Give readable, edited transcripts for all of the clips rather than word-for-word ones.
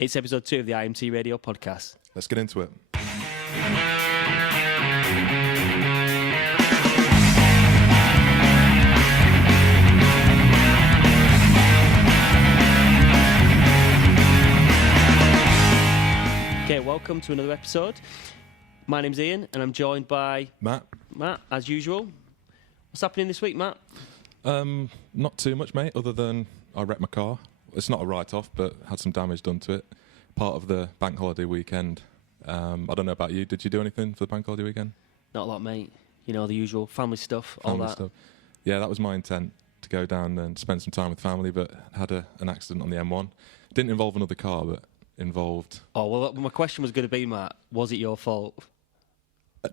It's episode 2 of the IMT Radio podcast. Let's get into it. Okay, welcome to another episode. My name's Ian, and I'm joined by Matt, as usual. What's happening this week, Matt? not too much, mate, other than I wrecked my car. It's not a write-off, but had some damage done to it. Part of the bank holiday weekend. I don't know about you. Did you do anything for the bank holiday weekend? Not a lot, mate. You know, the usual family stuff, Family all that. stuff. Yeah, that was my intent, to go down and spend some time with family, but had an accident on the M1. Didn't involve another car, but involved... Oh, well, my question was going to be, Matt, was it your fault?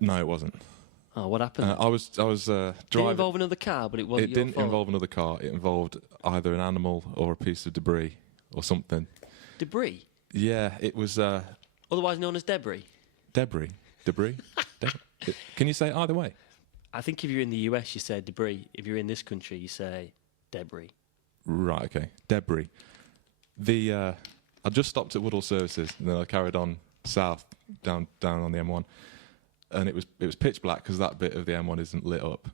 No, it wasn't. Oh, what happened? I was Didn't driving... involve another car, but it wasn't It your didn't fault. involve another car. It involved either an animal or a piece of debris or something. Debris? Yeah, it was... Otherwise known as debris? Debris. Can you say it either way? I think if you're in the US, you say debris. If you're in this country, you say debris. Right, okay. Debris. I just stopped at Woodall Services and then I carried on south down on the M1, and it was pitch black because that bit of the M1 isn't lit up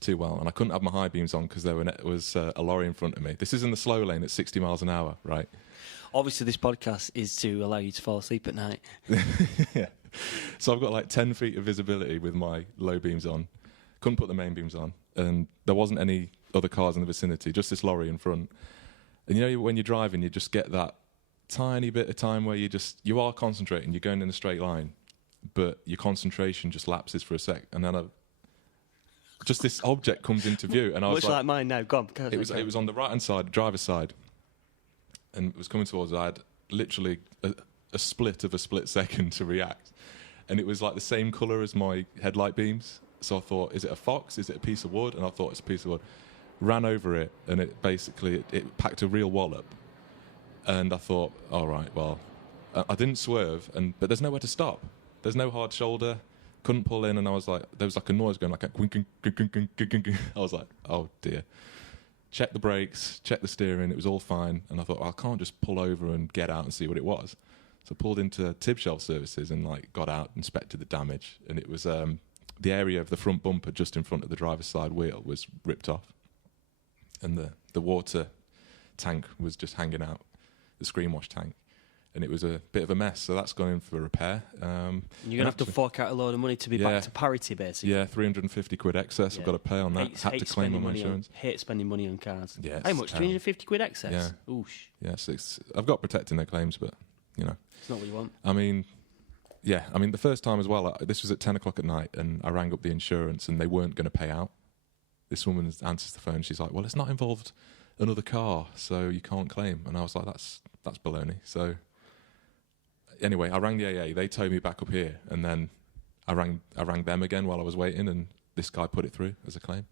too well, and I couldn't have my high beams on because there was a lorry in front of me. This is in the slow lane at 60 miles an hour, right? Obviously, this podcast is to allow you to fall asleep at night. Yeah. So I've got like 10 feet of visibility with my low beams on. Couldn't put the main beams on, and there wasn't any other cars in the vicinity, just this lorry in front. And you know, when you're driving, you just get that tiny bit of time where you are concentrating, you're going in a straight line, but your concentration just lapses for a sec, and then just this object comes into view, and I was Much like mine now. Go on. it was on the right hand side, driver's side, and it was coming towards us. I had literally a split of a split second to react, and it was like the same colour as my headlight beams. So I thought, is it a fox? Is it a piece of wood? And I thought it's a piece of wood. Ran over it, and it basically it packed a real wallop. And I thought, all right, well, I didn't swerve, but there's nowhere to stop. There's no hard shoulder. Couldn't pull in, and I was like, there was like a noise going like a quink, quink, quink, quink, quink, quink. I was like, oh dear. Check the brakes, check the steering, it was all fine. And I thought, well, I can't just pull over and get out and see what it was. So I pulled into Tib Shelf Services and like got out, inspected the damage, and it was the area of the front bumper just in front of the driver's side wheel was ripped off, and the water tank was just hanging out, the screen wash tank, and it was a bit of a mess. So that's gone in for repair. You're going to have to fork out a load of money to be back to parity, basically. Yeah, 350 quid excess. I've got to pay on that. Had to claim on my insurance. Hate spending money on cars. Yeah, how much? 350 quid excess? Yeah. Oosh. Yes, I've got protecting their claims, but you know, it's not what you want. I mean, the first time as well. This was at 10 o'clock at night, and I rang up the insurance, and they weren't going to pay out. This woman answers the phone. She's like, "Well, it's not involved another car, so you can't claim." And I was like, "That's baloney." So anyway, I rang the AA. They towed me back up here, and then I rang them again while I was waiting, and this guy put it through as a claim.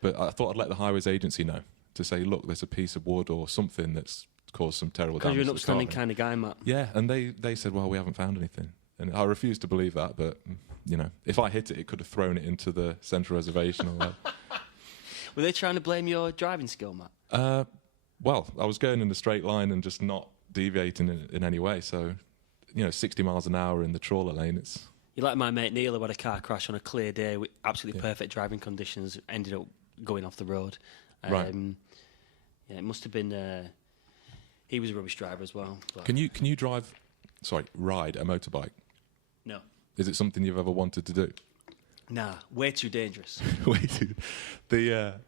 But I thought I'd let the highways agency know to say, look, there's a piece of wood or something that's caused some terrible damage. Because you're an upstanding kind of guy, Matt. Yeah, and they said, well, we haven't found anything. And I refused to believe that, but, you know, if I hit it, it could have thrown it into the central reservation or that. Were they trying to blame your driving skill, Matt? Well, I was going in a straight line and just not deviating in any way. So, you know, 60 miles an hour in the trawler lane, it's... You're like my mate Neil, who had a car crash on a clear day with absolutely perfect driving conditions, ended up going off the road. Right. Yeah, it must have been... he was a rubbish driver as well. But. Can you ride a motorbike? No. Is it something you've ever wanted to do? Nah, way too dangerous. Way too...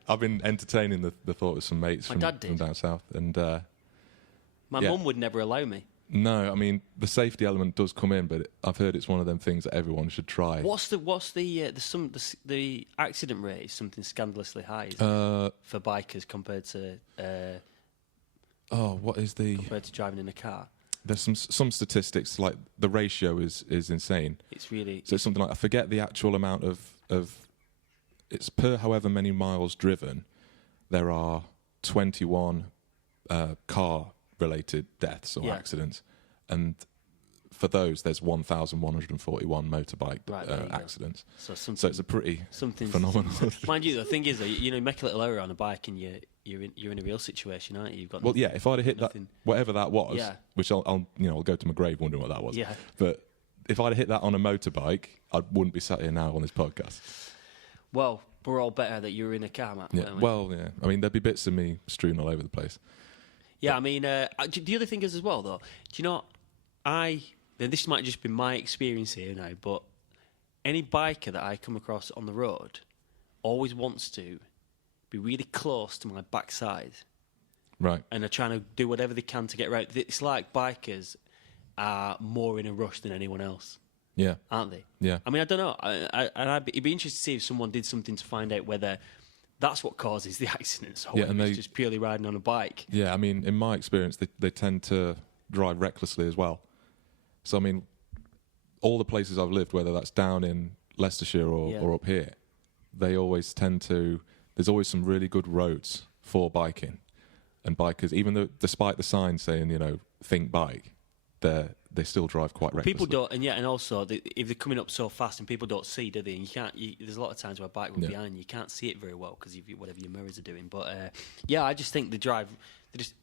I've been entertaining the thought of some mates from down south, and... My mum would never allow me. No, I mean, the safety element does come in, but I've heard it's one of them things that everyone should try. The accident rate is something scandalously high, isn't it, for bikers compared to compared to driving in a car? There's some statistics, like the ratio is insane. It's really... So it's something like, I forget the actual amount of it's per however many miles driven, there are 21 car-related deaths or accidents. And for those, there's 1,141 motorbike Right, there you go. accidents. So it's a pretty something phenomenal. Mind you, the thing is, you make a little error on a bike and you're in a real situation, aren't you? You've got Well, yeah. If I'd have hit nothing. that, whatever that was, Yeah. which I'll go to my grave wondering what that was. Yeah. But if I'd have hit that on a motorbike, I wouldn't be sat here now on this podcast. Well, we're all better that you were in a car, Matt. Yeah. weren't we? Well, yeah. I mean, there'd be bits of me strewn all over the place. Yeah, I mean, the other thing is as well, though, do you know, then this might just be my experience here now, but any biker that I come across on the road always wants to be really close to my backside. Right. And they're trying to do whatever they can to get around. It's like bikers are more in a rush than anyone else, Yeah. aren't they? Yeah. I mean, I don't know. It'd be interesting to see if someone did something to find out whether that's what causes the accidents, or Yeah, whether and it's just purely riding on a bike. Yeah. I mean, in my experience, they tend to drive recklessly as well. So, I mean, all the places I've lived, whether that's down in Leicestershire or up here, they always tend to... There's always some really good roads for biking. And bikers, even though, despite the sign saying, think bike, they still drive quite recklessly. People don't, and also if they're coming up so fast and people don't see, do they? And you can't. There's a lot of times where a bike will be behind you, you can't see it very well because whatever your mirrors are doing. But I just think they drive.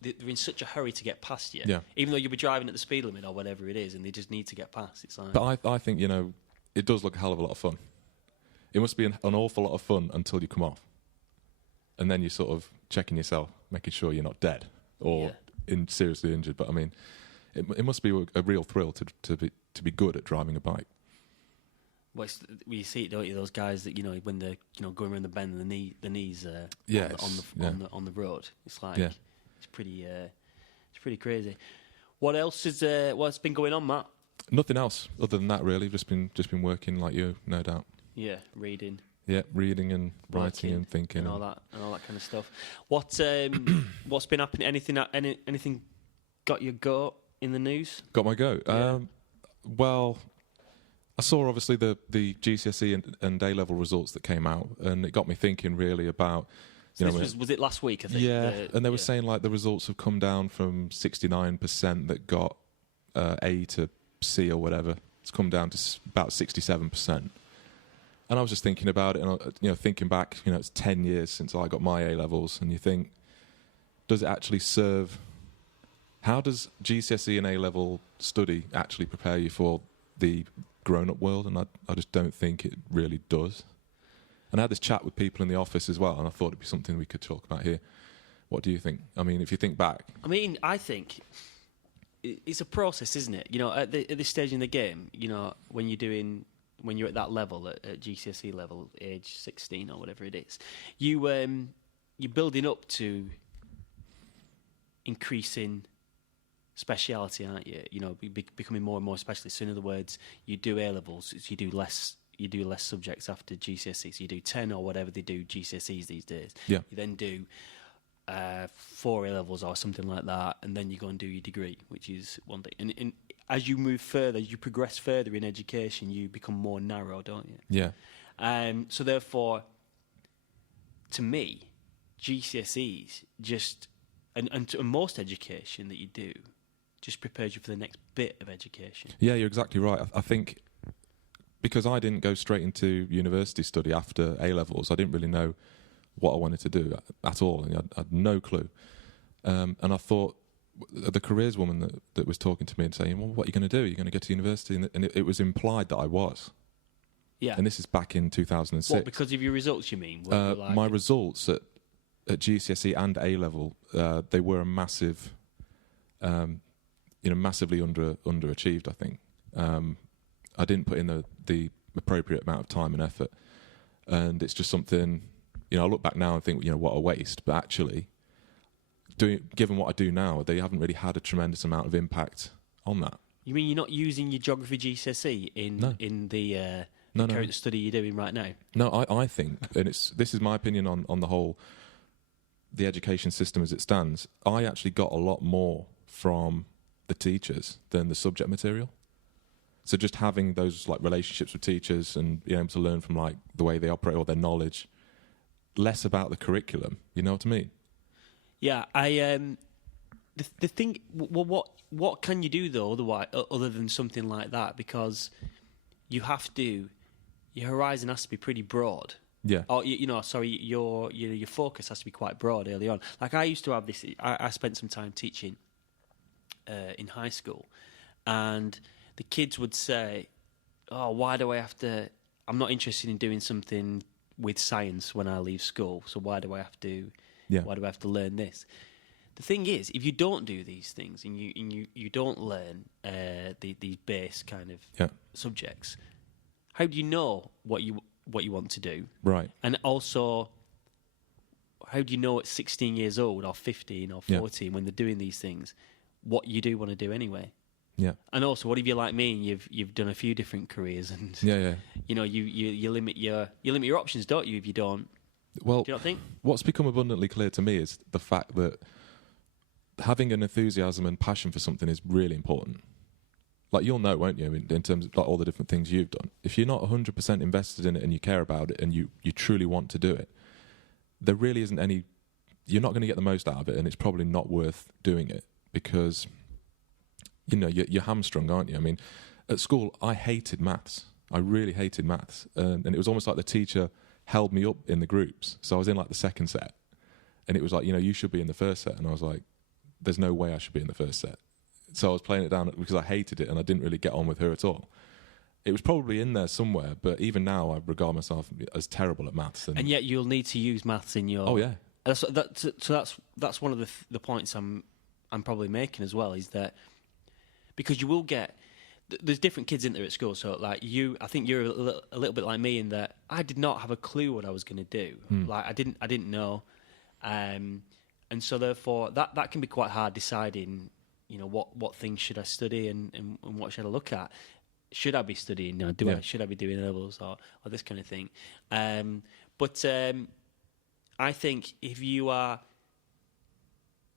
They're in such a hurry to get past you, even though you'll be driving at the speed limit or whatever it is, and they just need to get past. It's like. But I think it does look a hell of a lot of fun. It must be an awful lot of fun until you come off, and then you're sort of checking yourself, making sure you're not dead or seriously injured. But I mean. It must be a real thrill to be good at driving a bike. Well, you see it, don't you? Those guys that when they're going around the bend and the knees on the road. It's like it's pretty crazy. What else what's been going on, Matt? Nothing else other than that, really. Just been working like you, no doubt. Yeah, reading. Yeah, reading and writing and thinking and all that kind of stuff. What's been happening? Anything got your goat in the news? Got my goat. Yeah. Well, I saw obviously the GCSE and A-level results that came out, and it got me thinking really about. Was it last week? I think. Yeah, and they were saying like the results have come down from 69% that got A to C or whatever. It's come down to about 67%. And I was just thinking about it, and thinking back, it's 10 years since I got my A-levels, and you think, does it actually serve? How does GCSE and A-level study actually prepare you for the grown-up world? And I just don't think it really does. And I had this chat with people in the office as well, and I thought it'd be something we could talk about here. What do you think? I mean, if you think back... I mean, I think it's a process, isn't it? At this stage in the game, when you're at that level, at GCSE level, age 16 or whatever it is, you're building up to increasing speciality, aren't you? Becoming more and more specialist. So in other words, you do A levels, so you do less subjects after GCSE. So you do 10 or whatever they do GCSEs these days. Yeah. You then do 4 A levels or something like that, and then you go and do your degree, which is one thing. And as you move further, you progress further in education, you become more narrow, don't you? Yeah. So therefore, to me, GCSEs just and most education that you do just prepares you for the next bit of education. Yeah, you're exactly right. I think because I didn't go straight into university study after A-levels, I didn't really know what I wanted to do at all. And I had no clue. And I thought, the careers woman that was talking to me and saying, well, what are you going to do? You're going to go to university? And it was implied that I was. Yeah. And this is back in 2006. What, because of your results, you mean? My results at GCSE and A-level, they were a massive... massively underachieved, I think. I didn't put in the appropriate amount of time and effort. And it's just something, I look back now and think, what a waste. But actually, given what I do now, they haven't really had a tremendous amount of impact on that. You mean you're not using your geography GCSE in the current study you're doing right now? No, I think, and this is my opinion on the whole, the education system as it stands, I actually got a lot more from the teachers than the subject material. So just having those relationships with teachers and being able to learn from the way they operate or their knowledge, less about the curriculum. You know what I mean? Yeah, the thing, what can you do though otherwise, other than something like that? Because your horizon has to be pretty broad. Yeah. Or your focus has to be quite broad early on. Like I used to have this. I spent some time teaching in high school, and the kids would say, "Oh, why do I have to? I'm not interested in doing something with science when I leave school. So why do I have to? Yeah. Why do I have to learn this?" The thing is, if you don't do these things and you don't learn these base kind of subjects, how do you know what you want to do? Right. And also, how do you know at 16 years old or 15 or 14 when they're doing these things what you do want to do anyway? Yeah. And also, what if you're like me and you've done a few different careers and you know you limit your options, don't you? If you don't, well, do you not think? What's become abundantly clear to me is the fact that having an enthusiasm and passion for something is really important. Like, you'll know, won't you, in terms of like all the different things you've done. If you're not 100% invested in it and you care about it and you truly want to do it, there really isn't any... You're not going to get the most out of it, and it's probably not worth doing it because, you know, you're hamstrung, aren't you? I mean, at school, I hated maths. I really hated maths. And it was almost like the teacher held me up in the groups. So I was in, like, the second set. And it was like, you know, you should be in the first set. And I was like, there's no way I should be in the first set. So I was playing it down because I hated it and I didn't really get on with her at all. It was probably in there somewhere, but even now I regard myself as terrible at maths. And yet you'll need to use maths in your... Oh, yeah. That's one of the points I'm probably making as well, is that because you will get... There's different kids in there at school, so like I think you're a little bit like me in that I did not have a clue what I was going to do. Like I didn't know. And so therefore that can be quite hard deciding, you know, what things should I study and what should I look at. Should I be studying? You know, should I be doing levels or this kind of thing? But I think if you are,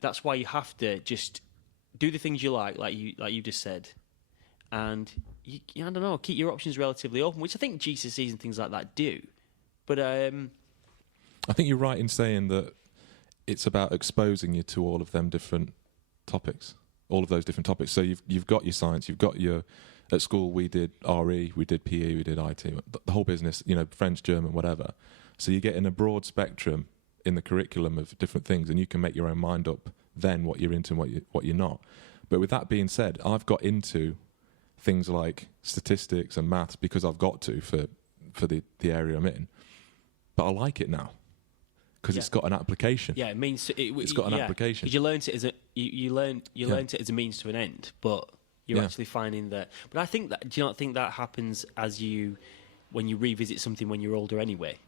that's why you have to just do the things you like you just said, and I don't know, keep your options relatively open, which I think GCSEs and things like that do. But I think you're right in saying that it's about exposing you to all of them different topics, all of those different topics. So you've got your science, you've got your... At school, we did RE, we did PE, we did IT, the whole business, you know, French, German, whatever. So you get in a broad spectrum in the curriculum of different things, and you can make your own mind up then what you're into and what you're not. But with that being said, I've got into things like statistics and maths because I've got to for the area I'm in. But I like it now because it's got an application. Yeah, it means it's got an application. Because you learned it as learned it as a means to an end, but you're actually finding that. But I think that, do you not think that happens when you revisit something when you're older anyway?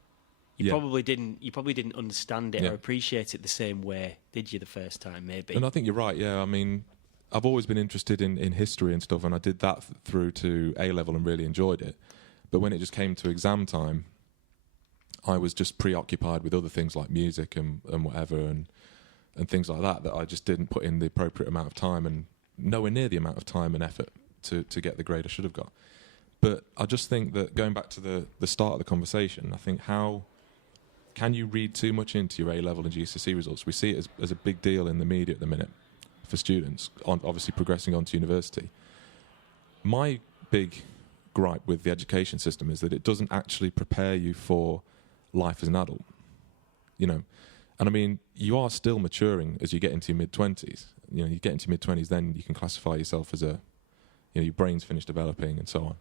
You probably didn't understand it or appreciate it the same way, did you, the first time, maybe? And I think you're right, yeah. I mean, I've always been interested in history and stuff, and I did that through to A-level and really enjoyed it. But when it just came to exam time, I was just preoccupied with other things like music and whatever and things like that I just didn't put in the appropriate amount of time and nowhere near the amount of time and effort to get the grade I should have got. But I just think that, going back to the start of the conversation, I think, how can you read too much into your A-level and GCSE results? We see it as a big deal in the media at the minute for students, obviously progressing on to university. My big gripe with the education system is that it doesn't actually prepare you for life as an adult, you know. And I mean, you are still maturing as you get into your mid-20s. You know, you get into mid-20s, then you can classify yourself as your brain's finished developing and so on.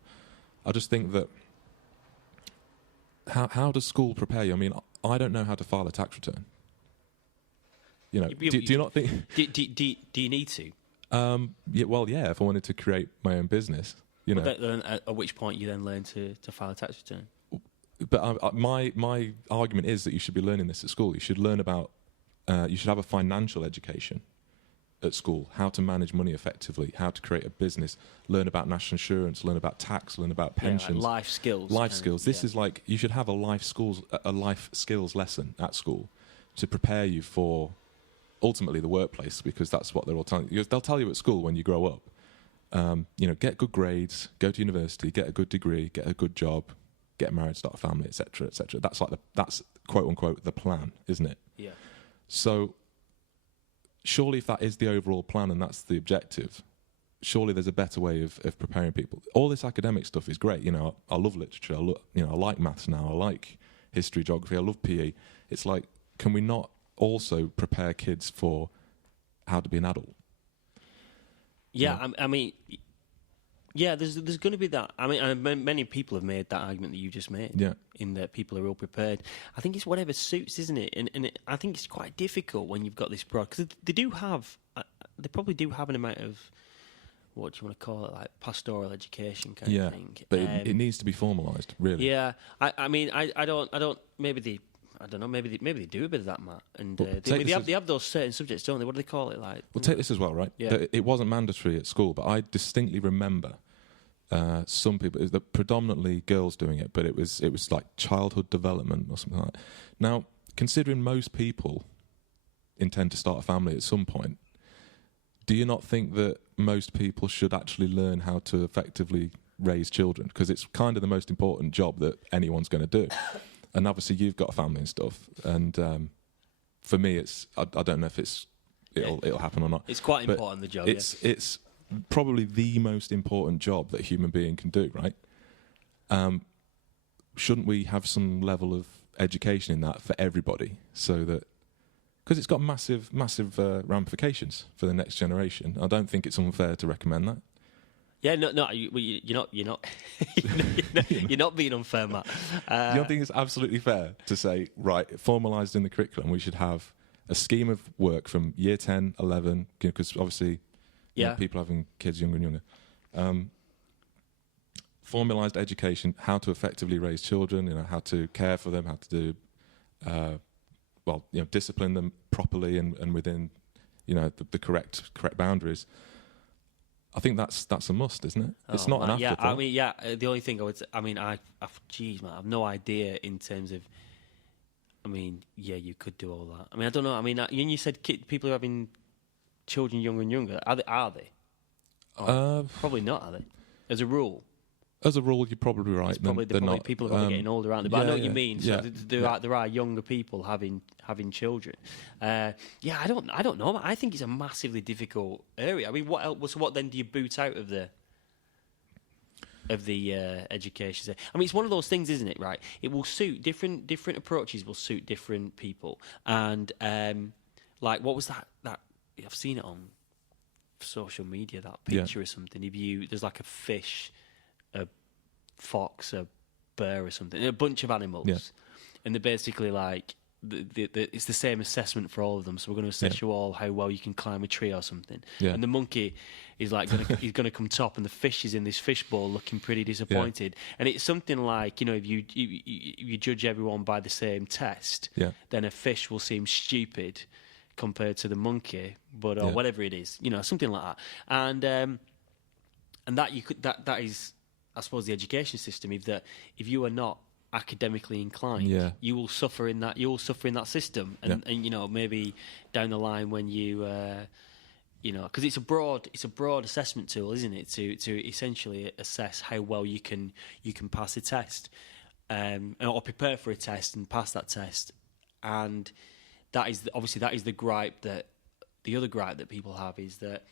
I just think that, how does school prepare you? I mean, I don't know how to file a tax return. You know, do you not think... Do you need to? Yeah, if I wanted to create my own business, you know. Then at which point you then learn to file a tax return? But my argument is that you should be learning this at school. You should learn about... you should have a financial education at school, how to manage money effectively, how to create a business, learn about national insurance, learn about tax, learn about pensions. Like life skills. Life skills. This is like, you should have a life skills lesson at school to prepare you for ultimately the workplace, because that's what they're all telling you. They'll tell you at school when you grow up, you know, get good grades, go to university, get a good degree, get a good job, get married, start a family, etc., etc. That's quote unquote the plan, isn't it? Yeah. So surely if that is the overall plan and that's the objective, surely there's a better way of preparing people. All this academic stuff is great. I love literature. I like maths now. I like history, geography. I love PE. It's like, can we not also prepare kids for how to be an adult? Yeah, I mean, yeah, there's going to be that. I mean, many people have made that argument that you just made. Yeah. In that people are all prepared. I think it's whatever suits, isn't it? And I think it's quite difficult when you've got this broad, because they probably do have an amount of, what do you want to call it, like pastoral education kind of thing. But it needs to be formalised, really. Yeah, I mean, I don't. Maybe they do a bit of that, Matt. And they have those certain subjects, don't they? What do they call it? Like, well, take this as well, right? Yeah. It wasn't mandatory at school, but I distinctly remember some people, predominantly girls doing it, but it was like childhood development or something like that. Now, considering most people intend to start a family at some point, do you not think that most people should actually learn how to effectively raise children? Because it's kind of the most important job that anyone's going to do. And obviously you've got a family and stuff. And for me, I don't know if it'll happen or not. It's quite important, the job. It's probably the most important job that a human being can do, right? Shouldn't we have some level of education in that for everybody, so that, because it's got massive ramifications for the next generation. I don't think it's unfair to recommend that. Yeah, no, you're not you're not being unfair, Matt. You don't think it's absolutely fair to say, right, formalised in the curriculum, we should have a scheme of work from year 10, 11, because obviously people having kids younger and younger. Formalised education, how to effectively raise children, how to care for them, how to do, discipline them properly and within, the correct boundaries. I think that's a must, isn't it? It's not an afterthought. The only thing I would say, geez, man, I have no idea in terms of, you could do all that. I don't know. You said people are having children younger and younger. Are they? Probably not, are they? As a rule. As a rule, you're probably right. People are probably getting older, aren't they? But I know what you mean. So Yeah. there are younger people having children. I don't know. I think it's a massively difficult area. What else? What then do you boot out of the education? It's one of those things, isn't it? Right? It will suit different approaches. Will suit different people. And like, what was that? I've seen it on social media. That picture or something. There's like a fish, a fox, a bear or something, a bunch of animals, and they're basically like it's the same assessment for all of them. So we're going to assess you all how well you can climb a tree or something. And the monkey is like he's going to come top, and the fish is in this fishbowl looking pretty disappointed. And it's something like, if you judge everyone by the same test, then a fish will seem stupid compared to the monkey, but or whatever it is, something like that. And that is, I suppose, the education system. If you are not academically inclined, you will suffer in that. You will suffer in that system, and maybe down the line when you, because it's a broad assessment tool, isn't it? To essentially assess how well you can pass a test, or prepare for a test and pass that test, and that is the gripe that the other gripe that people have is that,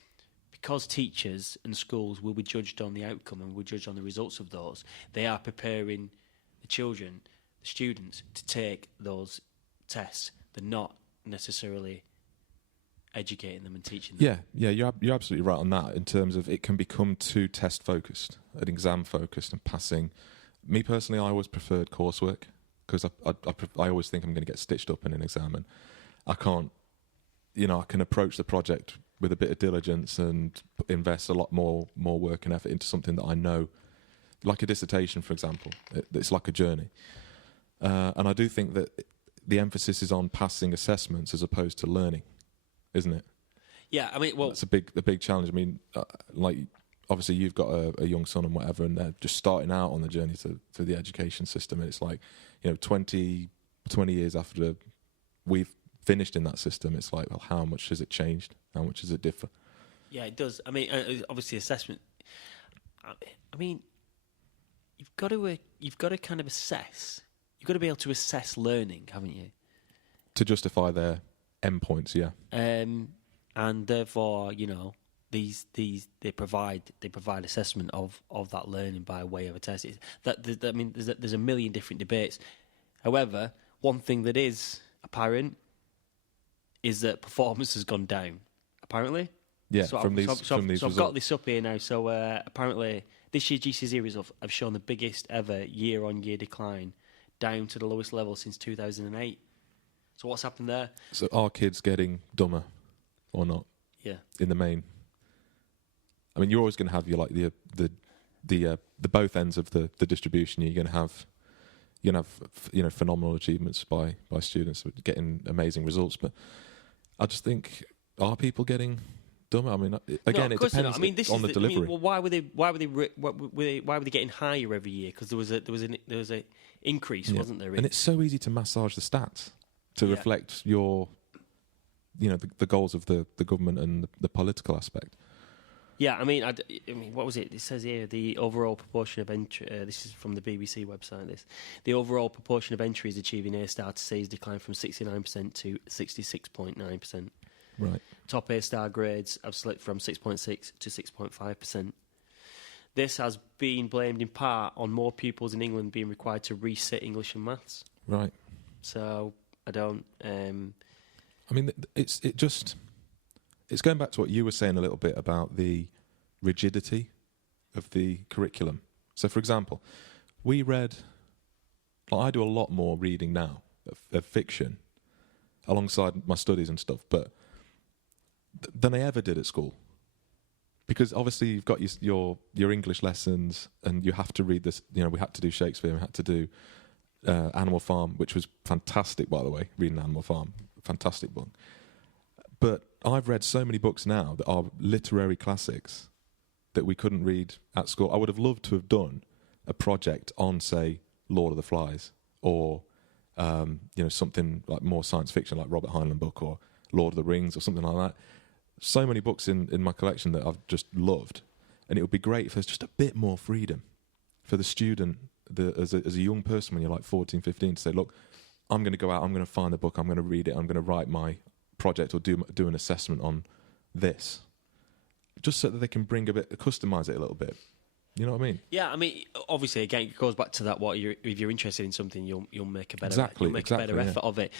because teachers and schools will be judged on the outcome and will be judged on the results of those, they are preparing the children, the students, to take those tests. They're not necessarily educating them and teaching them. Yeah, you're absolutely right on that, in terms of it can become too test-focused and exam-focused and passing. Me personally, I always preferred coursework, because I always think I'm going to get stitched up in an exam, and I can't, I can approach the project with a bit of diligence and invest a lot more work and effort into something that I know, like a dissertation, for example. It's like a journey. And I do think that the emphasis is on passing assessments as opposed to learning, isn't it? Yeah, it's a big challenge. Like, obviously you've got a young son and whatever, and they're just starting out on the journey to the education system. And it's like, 20 years after we've finished in that system, it's like, well, how much has it changed? How much does it differ? Yeah, it does. Obviously, assessment. You've got to kind of assess. You've got to be able to assess learning, haven't you? To justify their endpoints, yeah. and therefore, they provide assessment of that learning by way of a test. There's a million different debates. However, one thing that is apparent is that performance has gone down. Apparently, from these results. I've got this up here now. So apparently, this year's GCSE results have shown the biggest ever year-on-year decline, down to the lowest level since 2008. So what's happened there? So are kids getting dumber or not? Yeah. In the main. I mean, you're always going to have the both ends of the distribution. You're going to have phenomenal achievements by students getting amazing results. But I just think, are people getting dumber? I mean, again, it depends on the delivery. Why were they getting higher every year? Because there was an increase, wasn't there? And it's so easy to massage the stats to reflect your, the goals of the government and the political aspect. Yeah, I mean, what was it? It says here the overall proportion of entry. This is from the BBC website. The overall proportion of entries achieving A-star to C has declined from 69% to 66.9%. Right. Top A-star grades have slipped from 6.6 to 6.5%. This has been blamed in part on more pupils in England being required to resit English and maths. Right. So I don't. I mean, it's going back to what you were saying a little bit about the rigidity of the curriculum. So, for example, I do a lot more reading now of fiction alongside my studies and stuff, but than I ever did at school. Because obviously you've got your English lessons and you have to read this, we had to do Shakespeare, we had to do Animal Farm, which was fantastic, by the way, reading Animal Farm, fantastic book. But I've read so many books now that are literary classics that we couldn't read at school. I would have loved to have done a project on, say, Lord of the Flies, or something like more science fiction, like Robert Heinlein book, or Lord of the Rings, or something like that. So many books in my collection that I've just loved, and it would be great if there's just a bit more freedom for the student, as a young person when you're like 14, 15, to say, look, I'm going to go out, I'm going to find a book, I'm going to read it, I'm going to write my project or do an assessment on this, just so that they can customize it a little bit. You know what I mean? Yeah, I mean, obviously, again, it goes back to that. If you're interested in something, you'll make a better better effort of it.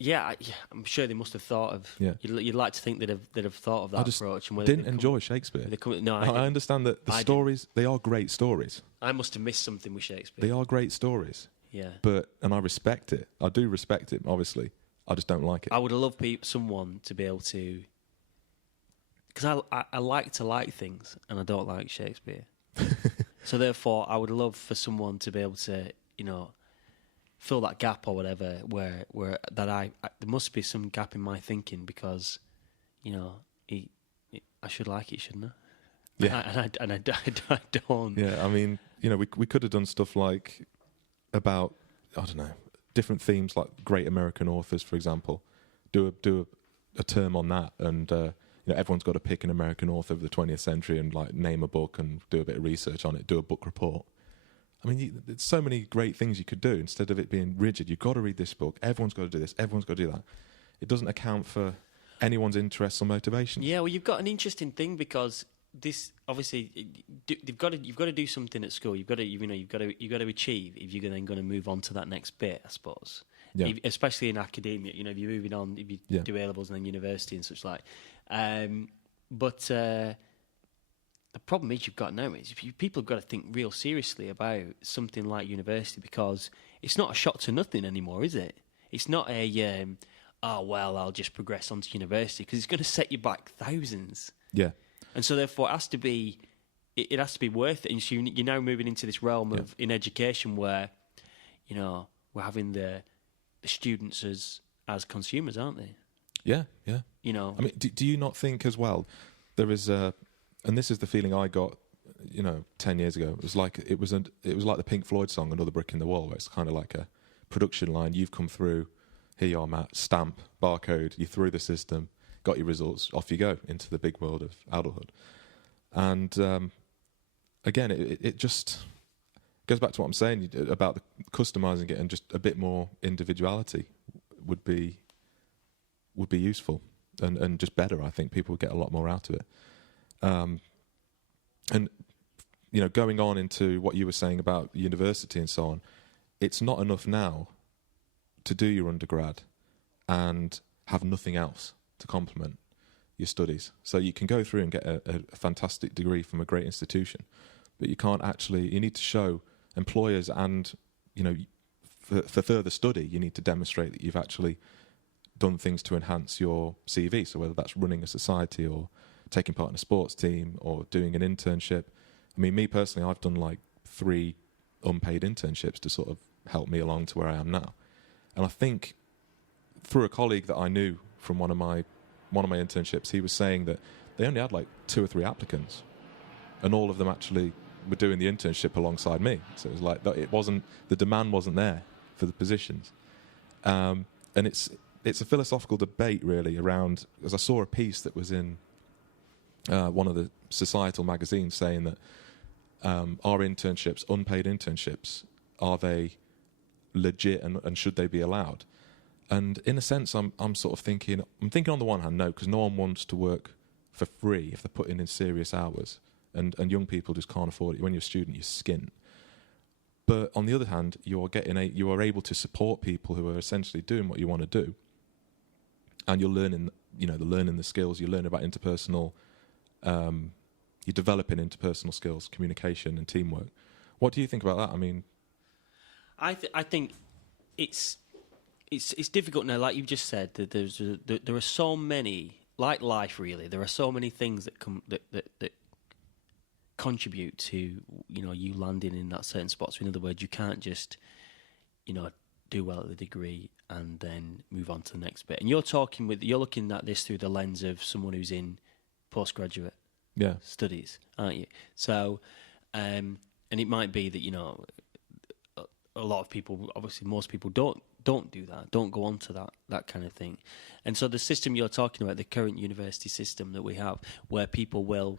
Yeah, I'm sure they must have thought of. Yeah. You'd like to think they'd have thought of that approach. And didn't enjoy Shakespeare. I understand that the stories, they are great stories. I must have missed something with Shakespeare. They are great stories. Yeah. And I respect it. I do respect it, obviously. I just don't like it. I would have loved someone to be able to... Because I like to like things, and I don't like Shakespeare. So therefore, I would love for someone to be able to, fill that gap or whatever, where there must be some gap in my thinking, because, I should like it, shouldn't I? Yeah. And I don't. Yeah, I mean, we could have done stuff like about, I don't know, different themes, like great American authors, for example. Do a term on that, and everyone's got to pick an American author of the 20th century and like name a book and do a bit of research on it, do a book report. I mean, there's so many great things you could do instead of it being rigid. You've got to read this book. Everyone's got to do this. Everyone's got to do that. It doesn't account for anyone's interests or motivations. Yeah, well, you've got an interesting thing, because this obviously you've got to do something at school. You've got to achieve if you're then going to move on to that next bit, I suppose. Yeah. Especially in academia, if you're moving on, if you do A-levels and then university and such like. But the problem is you've got now is people have got to think real seriously about something like university, because it's not a shot to nothing anymore, is it? It's not a I'll just progress on to university, because it's going to set you back thousands. Yeah. And so therefore it has to be worth it. And so you're now moving into this realm of in education where we're having the students as consumers, aren't they? Yeah, yeah. I mean, do you not think as well there is and this is the feeling I got, 10 years ago. It was like the Pink Floyd song "Another Brick in the Wall," where it's kind of like a production line. You've come through, here you are, Matt. Stamp, barcode. You through the system, got your results. Off you go into the big world of adulthood. And again, it just goes back to what I'm saying about the customizing it, and just a bit more individuality would be useful. and just better. I think people would get a lot more out of it. And going on into what you were saying about university and so on, it's not enough now to do your undergrad and have nothing else to complement your studies. So you can go through and get a fantastic degree from a great institution, but you can't actually, you need to show employers and, for further study, you need to demonstrate that you've actually done things to enhance your CV. So whether that's running a society or taking part in a sports team or doing an internship. I mean, me personally, I've done like 3 unpaid internships to sort of help me along to where I am now. And I think through a colleague that I knew from one of my internships, he was saying that they only had like 2 or 3 applicants, and all of them actually were doing the internship alongside me. So it was like the demand wasn't there for the positions, and it's a philosophical debate really around. As I saw a piece that was in one of the societal magazines saying that our internships, unpaid internships, are they legit and should they be allowed? And in a sense, I'm sort of thinking on the one hand, no, because no one wants to work for free if they're putting in serious hours, and young people just can't afford it. When you're a student, you're skint. But on the other hand, you are able to support people who are essentially doing what you want to do, and you're learning, the skills. You learn about interpersonal. You're developing interpersonal skills, communication, and teamwork. What do you think about that? I mean, I think it's difficult now. Like you've just said, that there are so many, like life really. There are so many things that contribute to you landing in that certain spot. So in other words, you can't just do well at the degree and then move on to the next bit. And you're looking at this through the lens of someone who's in postgraduate studies, aren't you? So, and it might be that a lot of people, obviously most people don't do that, don't go on to that kind of thing. And so the system you're talking about, the current university system that we have, where people will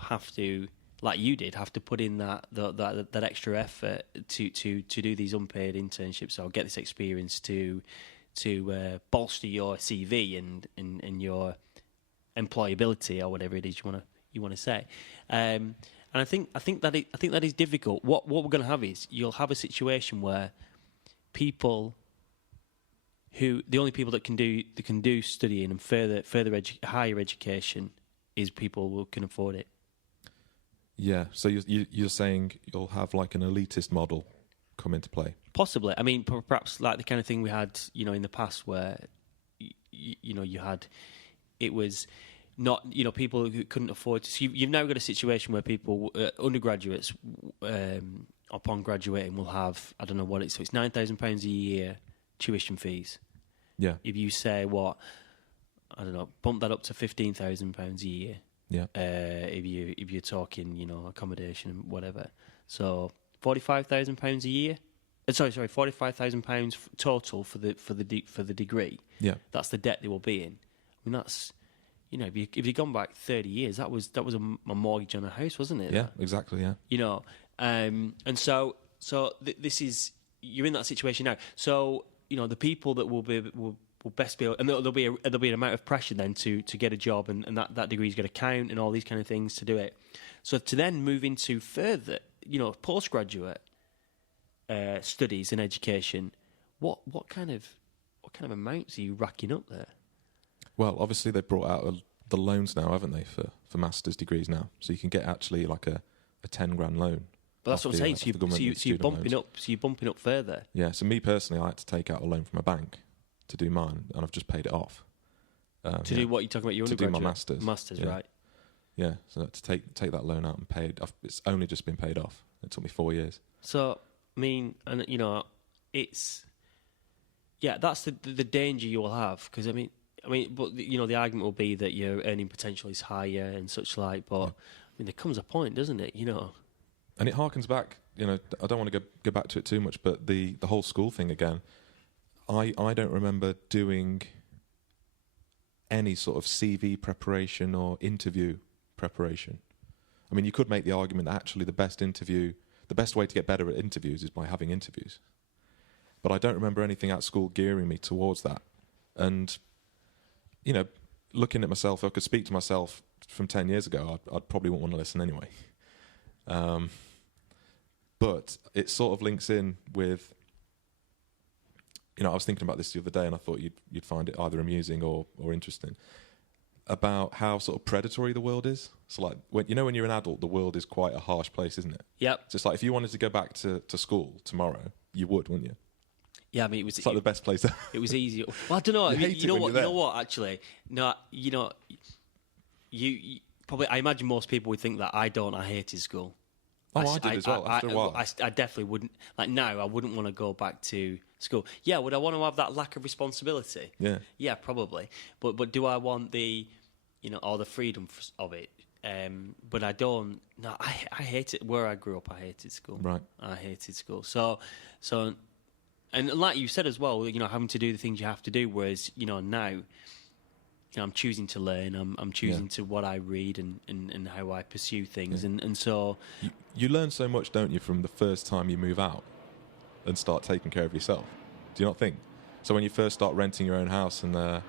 have to, like you did, have to put in that extra effort to do these unpaid internships or get this experience to bolster your CV and your employability or whatever it is you want to say. And I think that is difficult. What we're going to have is you'll have a situation where people who the only people that can do studying and higher education is people who can afford it. Yeah. So you're saying you'll have like an elitist model come into play? Possibly. I mean, perhaps like the kind of thing we had, in the past where you had, it was not, people who couldn't afford to. So you've now got a situation where people, undergraduates, upon graduating, will have, I don't know what it's, so it's £9,000 a year tuition fees. Yeah. If you say I don't know, bump that up to £15,000 a year. Yeah. If you're talking, accommodation and whatever. So £45,000 a year. Sorry, £45,000 total for the degree. Yeah. That's the debt they will be in. I mean, that's, if you've gone back 30 years, that was a mortgage on a house, wasn't it? Yeah, exactly. Yeah. And so this is, you're in that situation now. So the people that will best be able, and there'll be an amount of pressure then to get a job, and that degree is going to count and all these kind of things to do it. So to then move into further, postgraduate studies and education, what kind of amounts are you racking up there? Well, obviously they've brought out the loans now, haven't they, for master's degrees now? So you can get actually like a 10 grand loan. But that's what I'm saying. So you're bumping loans. So you're bumping up further. Yeah. So me personally, I had to take out a loan from a bank to do mine, and I've just paid it off. To do what you're talking about? Your undergraduate? To do my masters. Masters, yeah. Right? Yeah. So to take that loan out and pay it off, it's only just been paid off. It took me 4 years. So I mean, and it's that's the danger you will have, because I mean, but the argument will be that your earning potential is higher and such like. But I mean, there comes a point, doesn't it? And it harkens back. I don't want to go back to it too much, but the whole school thing again. I don't remember doing any sort of CV preparation or interview preparation. I mean, you could make the argument that actually the best way to get better at interviews is by having interviews. But I don't remember anything at school gearing me towards that. And looking at myself, if I could speak to myself from 10 years ago, I'd probably wouldn't want to listen anyway. But it sort of links in with, I was thinking about this the other day, and I thought you'd find it either amusing or interesting, about how sort of predatory the world is. So like, when you're an adult, the world is quite a harsh place, isn't it? Yep. Just like if you wanted to go back to school tomorrow, you would, wouldn't you? Yeah, I mean, It's like the best place ever. It was easy. Well, I don't know. You know what? Actually, no. You probably. I imagine most people would think that I hated school. I did as well. After a while, I definitely wouldn't. Like now, I wouldn't want to go back to school. Yeah, would I want to have that lack of responsibility? Yeah. Yeah, probably. But do I want the, all the freedom of it? But I don't. No, I hate it. Where I grew up, I hated school. Right. I hated school. So. And like you said as well, having to do the things you have to do. Whereas, now, I'm choosing to learn. I'm choosing to what I read and how I pursue things. Yeah. And so you learn so much, don't you, from the first time you move out and start taking care of yourself? Do you not think? So when you first start renting your own house and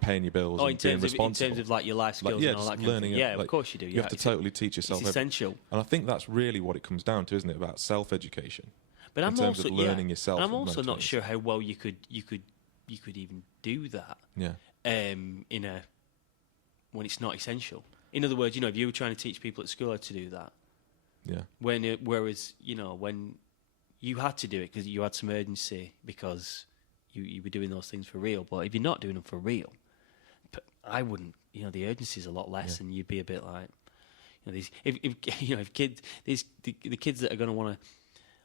paying your bills, and being responsible, in terms of like your life skills, and all that kind learning of thing. Yeah, of course you do. You have to totally teach yourself. It's essential. And I think that's really what it comes down to, isn't it? About self-education. But in terms of learning yourself. And I'm also not sure how well you could even do that. Yeah. When it's not essential. In other words, if you were trying to teach people at school how to do that. Yeah. Whereas when you had to do it because you had some urgency because you were doing those things for real. But if you're not doing them for real, I wouldn't. The urgency is a lot less, and you'd be a bit like, if kids, the kids that are going to want to,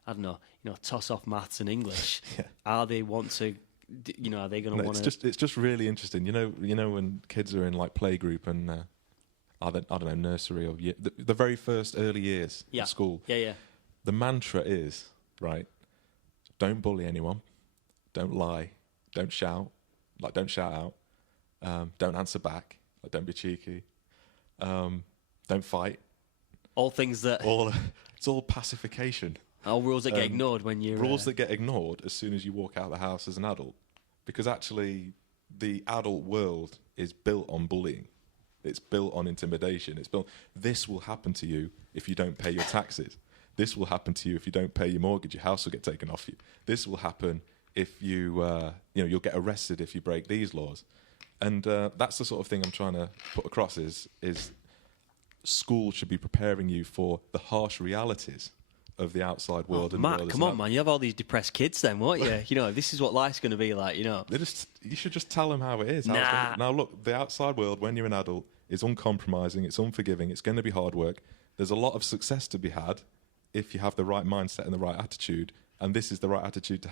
I don't know, toss off maths and English. Yeah. Are they want to? Are they going to want to? It's just really interesting. When kids are in like playgroup and I don't know, nursery or the very first early years of school. Yeah. The mantra is right. Don't bully anyone. Don't lie. Don't shout. Like don't shout out. Don't answer back. Like don't be cheeky. Don't fight. All things that. It's all pacification. All rules that get ignored when you're... Rules that get ignored as soon as you walk out of the house as an adult. Because actually, the adult world is built on bullying. It's built on intimidation. It's built... This will happen to you if you don't pay your taxes. This will happen to you if you don't pay your mortgage. Your house will get taken off you. This will happen if you... you'll get arrested if you break these laws. And that's the sort of thing I'm trying to put across is school should be preparing you for the harsh realities of the outside world. Oh, Matt, come on, man! You have all these depressed kids, then, won't you? This is what life's going to be like. You should just tell them how it is. Nah. Now, look, the outside world when you're an adult is uncompromising. It's unforgiving. It's going to be hard work. There's a lot of success to be had if you have the right mindset and the right attitude. And this is the right attitude to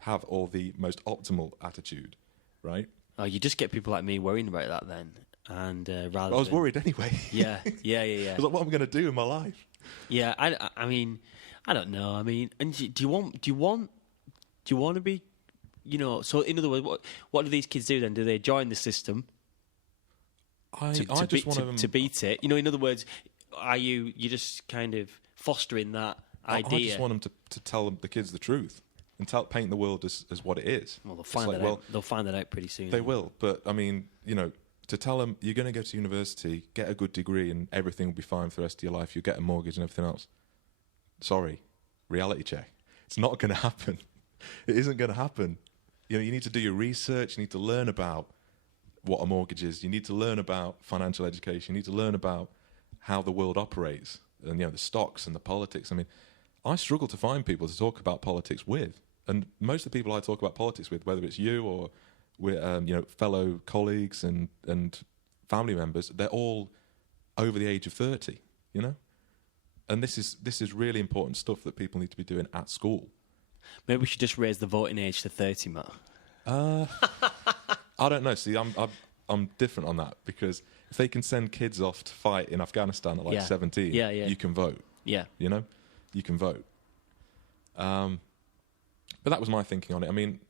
have, or the most optimal attitude, right? Oh, you just get people like me worrying about that then, and rather. I was worried anyway. Yeah. I was like, what am I going to do in my life? Yeah, I mean. I don't know. I mean, and do you want to be, So in other words, what do these kids do then? Do they join the system to beat it? In other words, are you just kind of fostering that idea? I just want them to tell the kids the truth and paint the world as what it is. Well, they'll find that out. They'll find that out pretty soon. They will, but I mean, to tell them you're going to go to university, get a good degree, and everything will be fine for the rest of your life. You'll get a mortgage and everything else. Sorry, reality check. It's not going to happen. It isn't going to happen. You need to do your research. You need to learn about what a mortgage is. You need to learn about financial education. You need to learn about how the world operates and the stocks and the politics. I mean, I struggle to find people to talk about politics with, and most of the people I talk about politics with, whether it's you or with fellow colleagues and family members, they're all over the age of 30. And this is really important stuff that people need to be doing at school. Maybe we should just raise the voting age to 30, Matt. I don't know. See, I'm different on that, because if they can send kids off to fight in Afghanistan at 17, you can vote. Yeah. You can vote. But that was my thinking on it. I mean,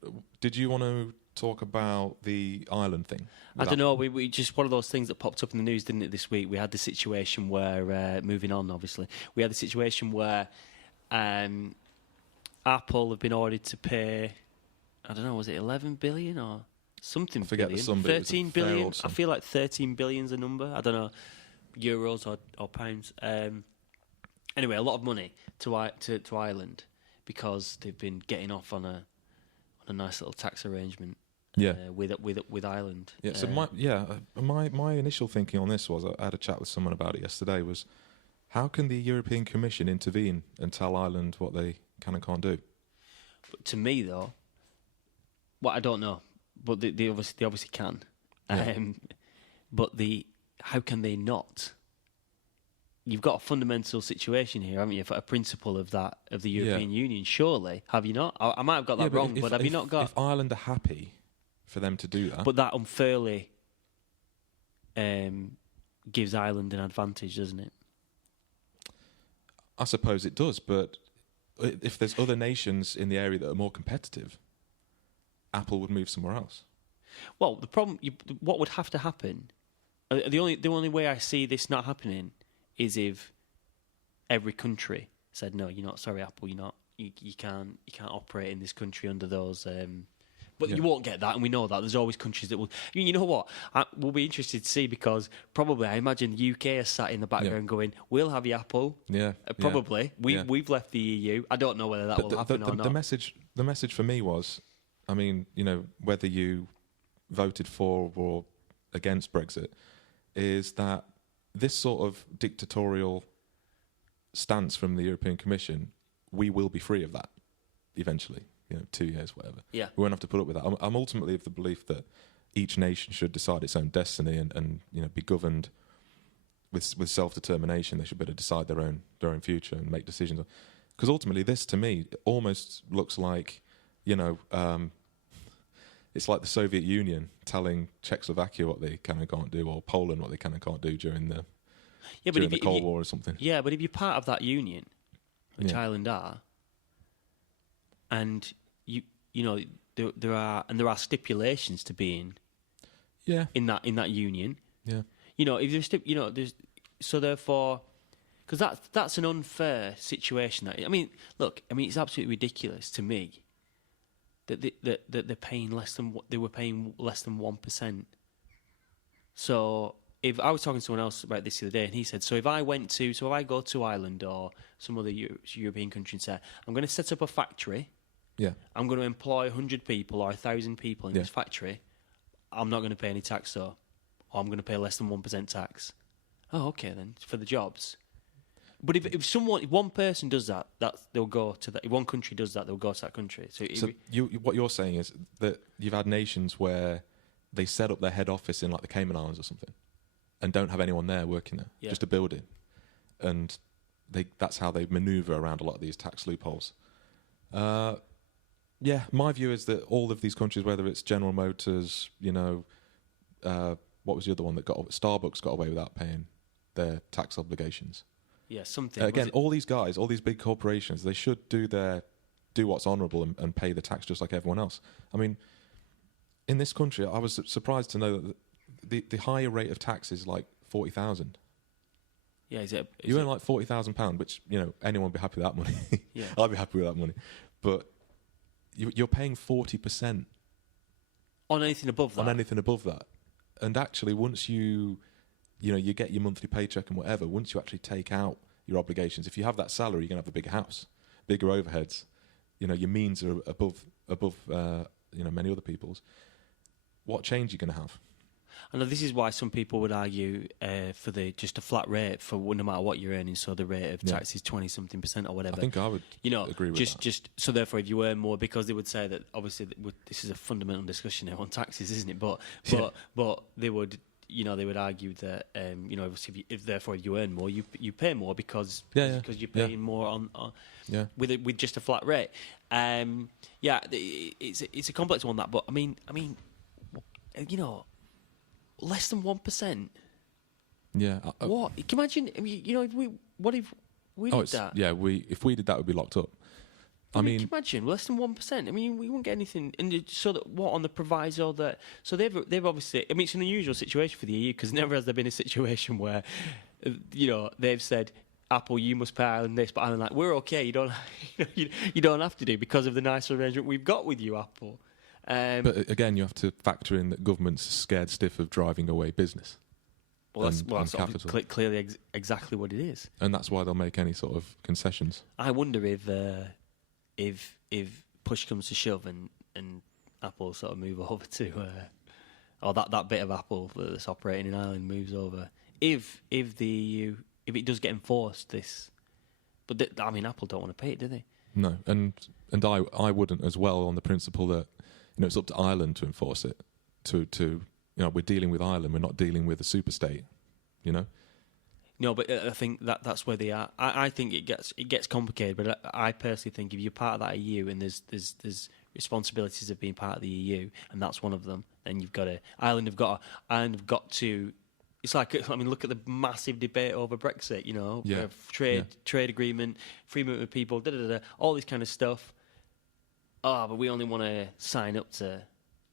did you want to talk about the Ireland thing? I don't know. We just one of those things that popped up in the news, didn't it, this week? We had the situation where, moving on, obviously, we had the situation where Apple have been ordered to pay, I don't know, was it 11 billion or something I forget billion. the sum, but it was a 13 fair billion. old I sum. feel like 13 billion's a number. I don't know, euros or pounds. Anyway, a lot of money to Ireland because they've been getting off on a nice little tax arrangement. Yeah. With Ireland. Yeah. So my initial thinking on this was, I had a chat with someone about it yesterday, was how can the European Commission intervene and tell Ireland what they can and can't do? But to me, though, well, I don't know, but they obviously can. Yeah. But how can they not? You've got a fundamental situation here, haven't you? For a principle of the European Union, surely, have you not? I might have got that wrong, but have you not got? If Ireland are happy for them to do that, But that unfairly gives Ireland an advantage, doesn't it? I suppose it does. But if there's other nations in the area that are more competitive, Apple would move somewhere else. Well, the problem, what would have to happen? The only way I see this not happening is if every country said, no, you're not. Sorry, Apple, you're not. You can't operate in this country under those. But you won't get that, and we know that. There's always countries that will. You know what? We'll be interested to see, because probably I imagine the UK is sat in the background going, "We'll have your Apple." Yeah, probably. We've left the EU. I don't know whether that will happen or not. The message for me was, I mean, whether you voted for or against Brexit, is that this sort of dictatorial stance from the European Commission, we will be free of that eventually. 2 years, whatever. Yeah. We won't have to put up with that. I'm ultimately of the belief that each nation should decide its own destiny and be governed with self-determination. They should be able to decide their own future and make decisions. Because ultimately, this to me almost looks like, it's like the Soviet Union telling Czechoslovakia what they can and can't do, or Poland what they can and can't do during the Cold War or something. Yeah, but if you're part of that union, which Ireland are, and there are stipulations to being in that union. Yeah. If there's so therefore, because that's an unfair situation. It's absolutely ridiculous to me that they're paying they were paying less than 1%. So if I was talking to someone else about this the other day, and he said, so if I go to Ireland or some other European country and say, I'm going to set up a factory. Yeah. I'm going to employ 100 people or 1,000 people in this factory. I'm not going to pay any tax, though. Or I'm going to pay less than 1% tax. Oh, okay, then, for the jobs. But if one person does that they'll go to that. If one country does that, they'll go to that country. So what you're saying is that you've had nations where they set up their head office in like the Cayman Islands or something, and don't have anyone there working there, just a building, and that's how they manoeuvre around a lot of these tax loopholes. Yeah, my view is that all of these countries, whether it's General Motors, what was the other one that Starbucks got away without paying their tax obligations. Yeah, something. Again, all these guys, all these big corporations, they should do what's honourable and pay the tax just like everyone else. I mean, in this country, I was surprised to know that the higher rate of tax is like 40,000. Yeah, you earn like £40,000, which anyone would be happy with that money. Yeah, I'd be happy with that money, but you're paying 40% on anything above that. On anything above that, and actually, once you get your monthly paycheck and whatever, once you actually take out your obligations, if you have that salary, you're gonna have a bigger house, bigger overheads. Your means are above many other people's. What change are you gonna have? I know this is why some people would argue for just a flat rate for no matter what you're earning, so the rate of tax is 20-something% or whatever. I think I would agree with that. Just so therefore, if you earn more, because they would say that obviously this is a fundamental discussion now on taxes, isn't it? But they would argue that obviously if you earn more, you pay more because you're paying more on with just a flat rate. It's a complex one, that, but I mean less than 1%. Yeah. What? Can you imagine? I mean, if we did that? Yeah, if we did that, we'd be locked up. Can you imagine less than 1%? I mean, we wouldn't get anything. And so that what on the proviso that? So they've obviously. I mean, it's an unusual situation for the EU because never has there been a situation where, they've said, Apple, you must pay Ireland this, but I'm like, we're okay. You don't have to do because of the nice arrangement we've got with you, Apple. But again, you have to factor in that government's scared stiff of driving away business. Well, that's capital. clearly exactly what it is. And that's why they'll make any sort of concessions. I wonder if push comes to shove and Apple sort of move over to, or that bit of Apple that's operating in Ireland moves over. If the EU, if it does get enforced, but Apple don't want to pay it, do they? No, and I wouldn't as well, on the principle that it's up to Ireland to enforce it. We're dealing with Ireland, we're not dealing with a superstate. No, but I think that's where they are. I think it gets complicated, but I personally think if you're part of that EU and there's responsibilities of being part of the EU, and that's one of them, then Ireland have got to. It's like, look at the massive debate over Brexit. Trade agreement, free movement of people, all this kind of stuff. But we only want to sign up to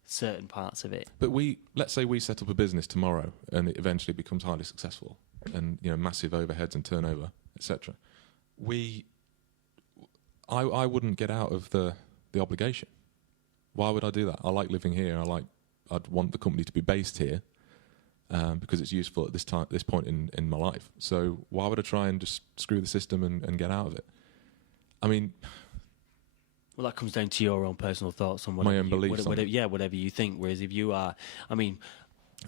certain parts of it. But let's say we set up a business tomorrow and it eventually becomes highly successful, and massive overheads and turnover, etc. I wouldn't get out of the obligation. Why would I do that? I like living here. I'd want the company to be based here because it's useful at this point in my life. So why would I try and just screw the system and get out of it? Well, that comes down to your own personal thoughts on my own beliefs. Whatever you think. Whereas if you are,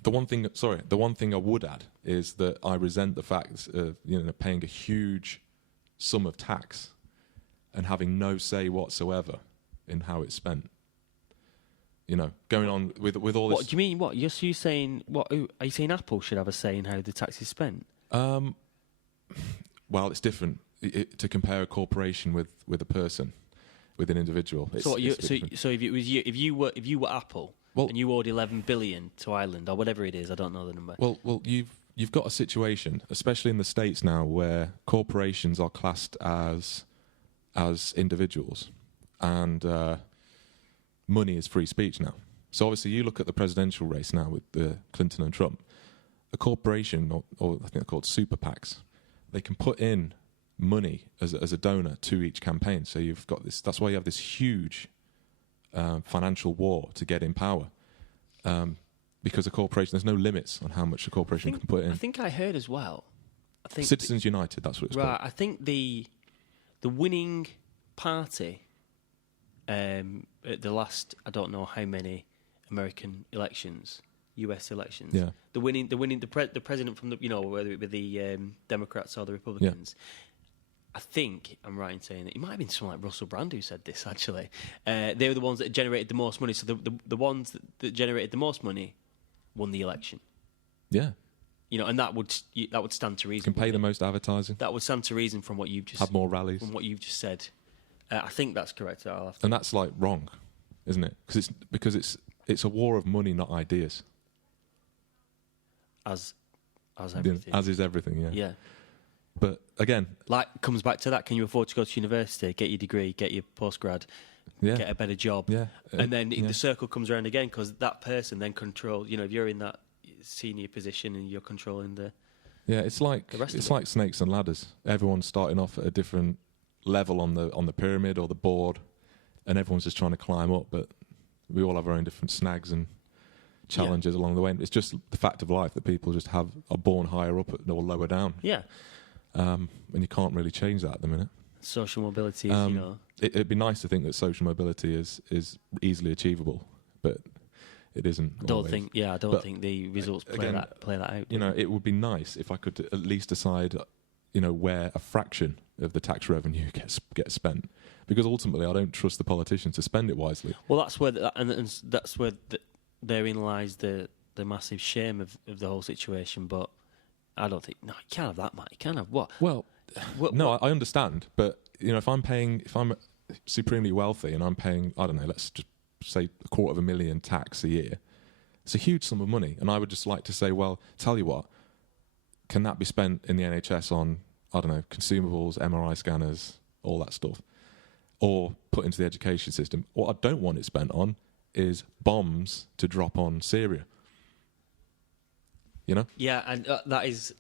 the one thing I would add is that I resent the fact of paying a huge sum of tax and having no say whatsoever in how it's spent. Going on with all this. What do you mean? What you're saying? What are you saying? Apple should have a say in how the tax is spent? Well, it's different to compare a corporation with a person. With an individual. So if you were Apple, and you owed 11 billion to Ireland or whatever it is, I don't know the number. Well, you've got a situation, especially in the States now, where corporations are classed as individuals, and money is free speech now. So obviously, you look at the presidential race now with Clinton and Trump. A corporation, or I think they're called super PACs, they can put in money as a donor to each campaign. So you've got this. That's why you have this huge financial war to get in power, because a corporation, there's no limits on how much a corporation can put in. I think I heard as well. Citizens United. That's what it's called. Right. I think the winning party at the last, I don't know how many American elections, U.S. elections. Yeah. The president from whether it be the Democrats or the Republicans. Yeah. I think I'm right in saying that it might have been someone like Russell Brand who said this. Actually, they were the ones that generated the most money. So the ones that generated the most money won the election. Yeah, and that would stand to reason. Can pay the most advertising. That would stand to reason from what you've just have more rallies. From what you've just said, I think that's correct. And that's wrong, isn't it? Because it's a war of money, not ideas. As everything. As is everything. Yeah. Yeah. But again, comes back to that. Can you afford to go to university, get your degree, get your postgrad, get a better job? Yeah. And then the circle comes around again because that person then controls. If you're in that senior position and you're controlling the. Yeah, it's like snakes and ladders. Everyone's starting off at a different level on the pyramid or the board, and everyone's just trying to climb up. But we all have our own different snags and challenges along the way. It's just the fact of life that people just are born higher up or lower down. Yeah. And you can't really change that at the minute. Social mobility, It'd be nice to think that social mobility is easily achievable, but it isn't. I don't think the results play that out. It would be nice if I could at least decide, where a fraction of the tax revenue gets spent, because ultimately I don't trust the politicians to spend it wisely. Well, that's where therein lies the massive shame of the whole situation, but. I don't think. No, you can't have that much. You can't have what? Well, I understand, but if I'm supremely wealthy and I'm paying, I don't know, let's just say $250,000 tax a year, it's a huge sum of money, and I would just like to say, well, tell you what, can that be spent in the NHS on, I don't know, consumables, MRI scanners, all that stuff, or put into the education system? What I don't want it spent on is bombs to drop on Syria. Yeah, and that is...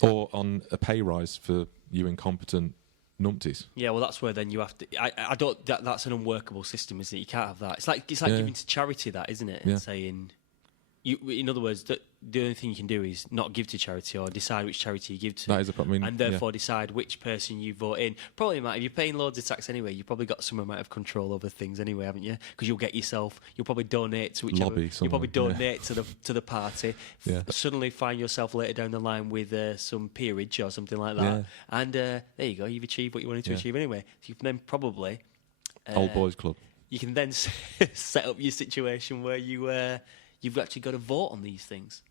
Or on a pay rise for you incompetent numpties. Yeah, well, that's where then you have to. I don't. That's an unworkable system, isn't it? You can't have that. It's like giving to charity, that, isn't it? And saying, in other words, that the only thing you can do is not give to charity or decide which charity you give to. That is a problem. And therefore decide which person you vote in. Probably, Matt, if you're paying loads of tax anyway, you've probably got some amount of control over things anyway, haven't you? Because you'll probably donate to whichever. You'll probably donate to the party. Suddenly find yourself later down the line with some peerage or something like that. Yeah. And there you go, you've achieved what you wanted to achieve anyway. So you can then probably... Old Boys Club. You can then set up your situation where you've actually got to vote on these things.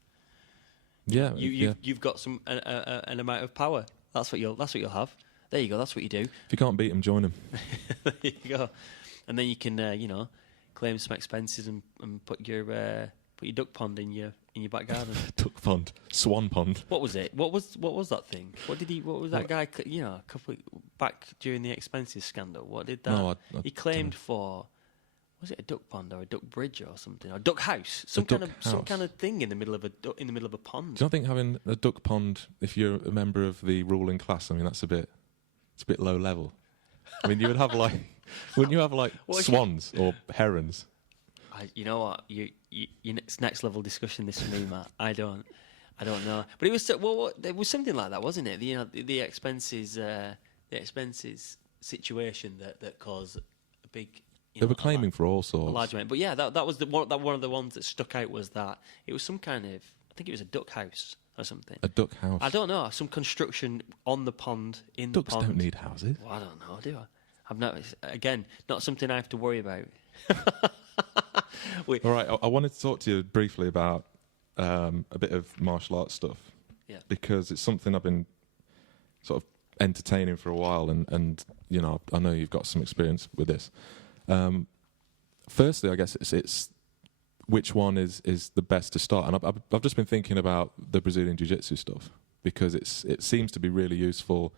Yeah, you've got an amount of power. That's what you'll have. There you go. That's what you do. If you can't beat them, join them. There you go. And then you can claim some expenses and put your duck pond in your back garden. Duck pond, swan pond. What was it? What was that thing? What was that guy? A couple back during the expenses scandal. What did that? No, he claimed for. Was it a duck pond or a duck bridge or something? Or a duck house? Some kind of thing in the middle of a pond. Do you not think having a duck pond, if you're a member of the ruling class, I mean, it's a bit low level. I mean, you would have wouldn't you have swans or herons? You know what? It's next level discussion this for me, Matt. I don't know. But it was there was something like that, wasn't it? The expenses situation that caused a big. They were claiming for all sorts. A large amount. But yeah, that was one of the ones that stuck out was that it was some kind of, I think it was a duck house or something. A duck house? I don't know. Some construction on the pond, in Ducks the pond. Ducks don't need houses. Well, I don't know, do I? I've noticed, again, not something I have to worry about. All right, I wanted to talk to you briefly about a bit of martial arts stuff. Yeah. Because it's something I've been sort of entertaining for a while, and I know you've got some experience with this. Firstly, I guess it's which one is the best to start, and I've just been thinking about the Brazilian Jiu-Jitsu stuff because it seems to be really useful,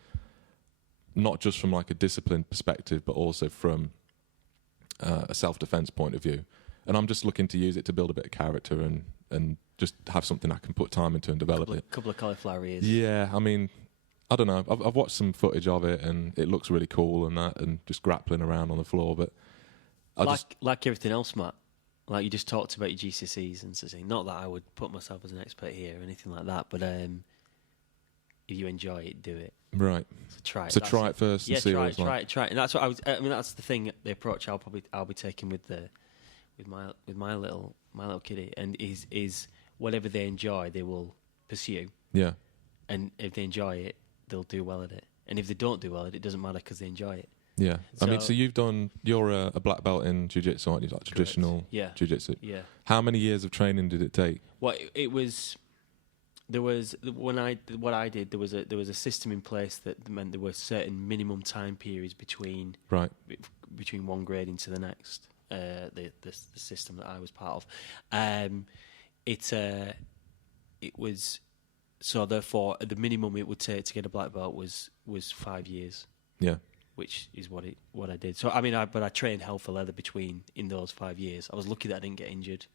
not just from like a discipline perspective, but also from a self-defense point of view. And I'm just looking to use it to build a bit of character and just have something I can put time into and develop it. Couple of cauliflower ears. Yeah, I mean, I don't know. I've watched some footage of it and it looks really cool and just grappling around on the floor, but. Like everything else, Matt. Like you just talked about your GCSEs and such. Not that I would put myself as an expert here or anything like that, but if you enjoy it, do it. Right. So try it. So try it first and see what it's like. Try it. And that's what that's the thing. The approach I'll be taking with my little kiddie, and is whatever they enjoy, they will pursue. Yeah. And if they enjoy it, they'll do well at it. And if they don't do well at it, it doesn't matter because they enjoy it. Yeah, so, I mean, so you're a black belt in jiu-jitsu, aren't you? Like traditional jiu-jitsu. Yeah. How many years of training did it take? Well, there was when I did there was a system in place that meant there were certain minimum time periods between one grade into the next. The system that I was part of, it was so therefore the minimum it would take to get a black belt was 5 years. Yeah. Which is what I did. So I mean, I trained hell for leather in those 5 years. I was lucky that I didn't get injured,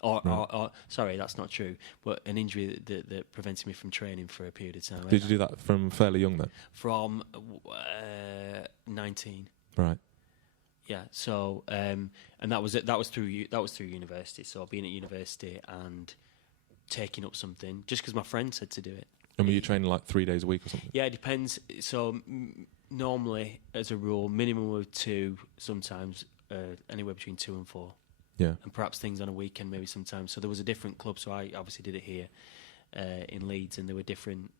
or sorry, that's not true. But an injury that prevented me from training for a period of time. Did you do that from fairly young then? From 19. Right. Yeah. So and that was it. That was through university. So being at university and taking up something just because my friend said to do it. And were you training like 3 days a week or something? Yeah, it depends. So normally, as a rule, minimum of 2, sometimes anywhere between 2 and 4. Yeah. And perhaps things on a weekend maybe sometimes. So there was a different club, so I obviously did it here in Leeds, and there were different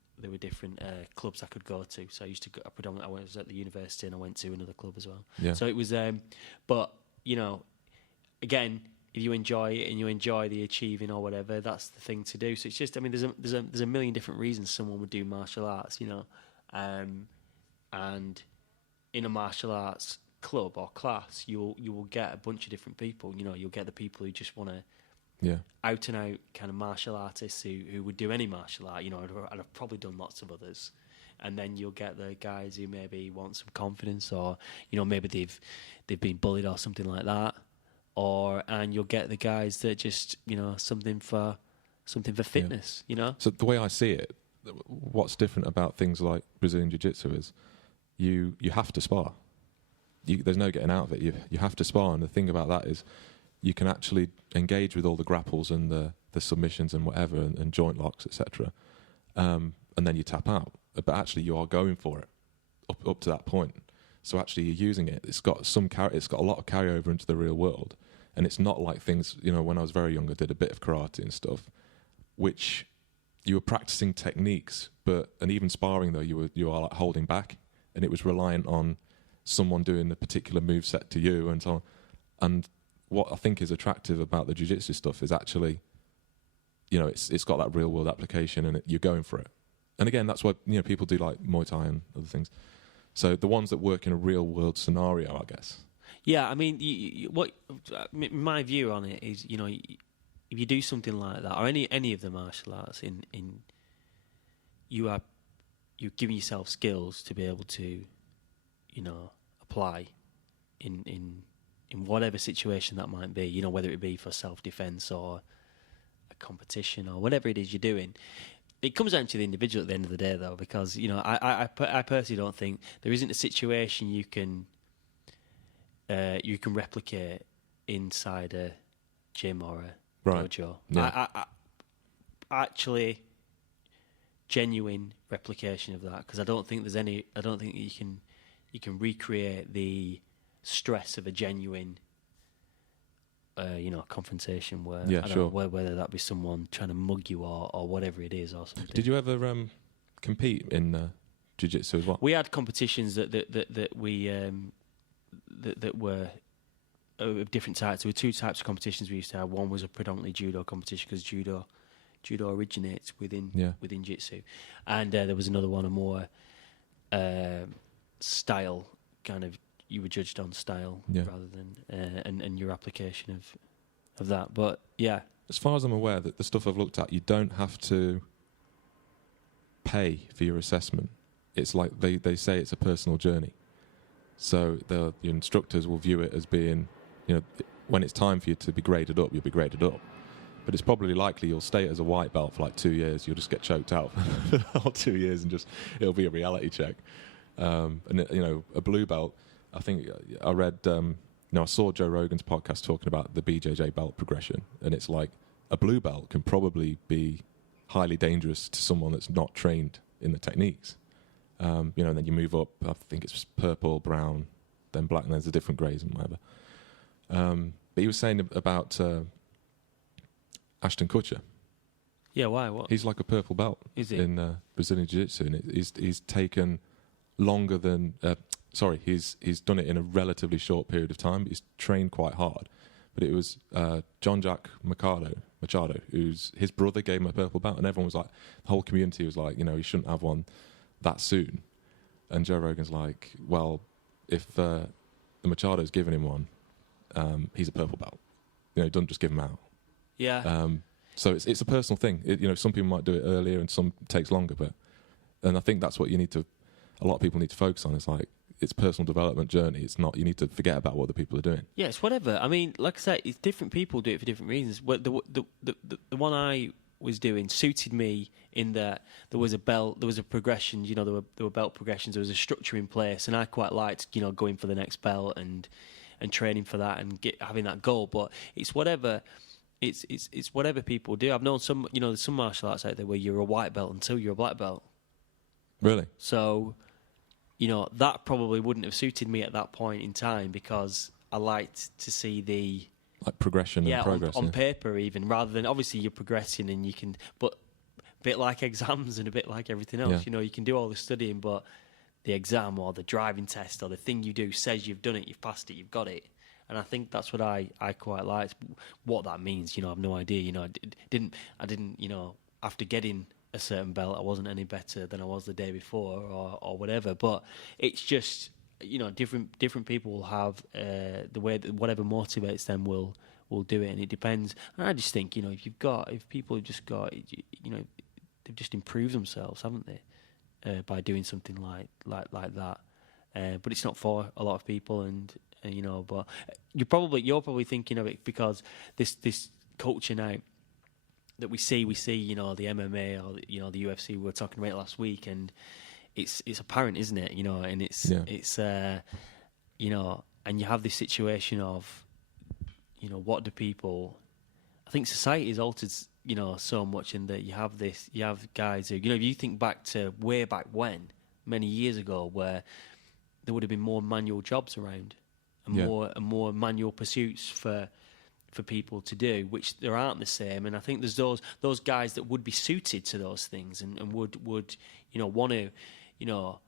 clubs I could go to. So I used to go, I was at the university and I went to another club as well. Yeah. So it was, but, again, if you enjoy it and you enjoy the achieving or whatever, that's the thing to do. So it's just, I mean, there's a million different reasons someone would do martial arts, and in a martial arts club or class, you will get a bunch of different people. You'll get the people who just want to, out and out kind of martial artists who would do any martial art, and have probably done lots of others. And then you'll get the guys who maybe want some confidence, or maybe they've been bullied or something like that. And you'll get the guys that just something for fitness. So the way I see it, what's different about things like Brazilian Jiu-Jitsu is you have to spar. There's no getting out of it. You have to spar, and the thing about that is you can actually engage with all the grapples and the submissions and whatever and joint locks, etc. And then you tap out. But actually, you are going for it up to that point. So actually, you're using it. It's got a lot of carryover into the real world, and it's not like things. When I was very young, I did a bit of karate and stuff, which you were practicing techniques, and even sparring though, you are like holding back, and it was reliant on someone doing the particular move set to you and so on. And what I think is attractive about the jiu-jitsu stuff is actually, it's got that real world application, and you're going for it. And again, that's why people do like Muay Thai and other things. So the ones that work in a real world scenario, I guess. Yeah, I mean, my view on it is, if you do something like that, or any of the martial arts, you're giving yourself skills to be able to, apply in whatever situation that might be. Whether it be for self-defense or a competition or whatever it is you're doing. It comes down to the individual at the end of the day, though, because I personally don't think there isn't a situation you can replicate inside a gym or a dojo. Yeah. I actually genuine replication of that, because I don't think you can recreate the stress of a genuine confrontation where whether that be someone trying to mug you or whatever it is or something. Did you ever compete in jiu-jitsu as well? We had competitions that were of different types. There were two types of competitions we used to have. One was a predominantly judo competition, because judo originates within jiu-jitsu, and there was another one, a more style kind of. You were judged on style rather than and your application of that. But yeah, as far as I'm aware, that the stuff I've looked at, you don't have to pay for your assessment. It's like they say it's a personal journey. So your instructors will view it as being, when it's time for you to be graded up, you'll be graded up. But it's probably likely you'll stay as a white belt for like 2 years. You'll just get choked out for the whole 2 years, and it'll be a reality check. And a blue belt. I think I read, I saw Joe Rogan's podcast talking about the BJJ belt progression, and it's like a blue belt can probably be highly dangerous to someone that's not trained in the techniques. And then you move up, I think it's purple, brown, then black, and there's the different greys and whatever. But he was saying about Ashton Kutcher. Yeah, why? What? He's like a purple belt in Brazilian Jiu-Jitsu, and he's taken longer than... he's done it in a relatively short period of time. He's trained quite hard. But it was John-Jack Machado, his brother gave him a purple belt, and everyone was like, the whole community was like, he shouldn't have one that soon. And Joe Rogan's like, well, if the Machado's given him one, he's a purple belt. Don't just give him out. Yeah. So it's a personal thing. Some people might do it earlier and some takes longer, and I think that's what a lot of people need to focus on. It's like, it's personal development journey. It's not, you need to forget about what other people are doing. Yeah, it's whatever. I mean, like I said, it's different people do it for different reasons. The one I was doing suited me in that there was a belt, there was a progression, there were belt progressions, there was a structure in place, and I quite liked, going for the next belt and training for that and having that goal. But it's whatever. It's whatever people do. I've known some, there's some martial arts out there where you're a white belt until you're a black belt. Really? So, that probably wouldn't have suited me at that point in time, because I liked to see the... Like progression and progress. On paper even, rather than, obviously you're progressing and you can... But a bit like exams and a bit like everything else, you can do all the studying, but the exam or the driving test or the thing you do says you've done it, you've passed it, you've got it. And I think that's what I quite liked. What that means, I have no idea. I didn't, after getting a certain belt, I wasn't any better than I was the day before or whatever. But it's just, different people will have the way that whatever motivates them will do it, and it depends. And I just think, if people have just got, they've just improved themselves, haven't they, by doing something like that. But it's not for a lot of people, and but you're probably thinking of it because this culture now that we see, the MMA or the UFC we were talking about last week, and it's apparent, isn't it? You know, and it's you know, and you have this situation of, you know, what do people? I think society is altered, you know, so much in that you have guys who, you know, if you think back to way back when, many years ago, where there would have been more manual jobs around and more manual pursuits for people to do, which there aren't the same. And I think there's those guys that would be suited to those things and would you know want to, you know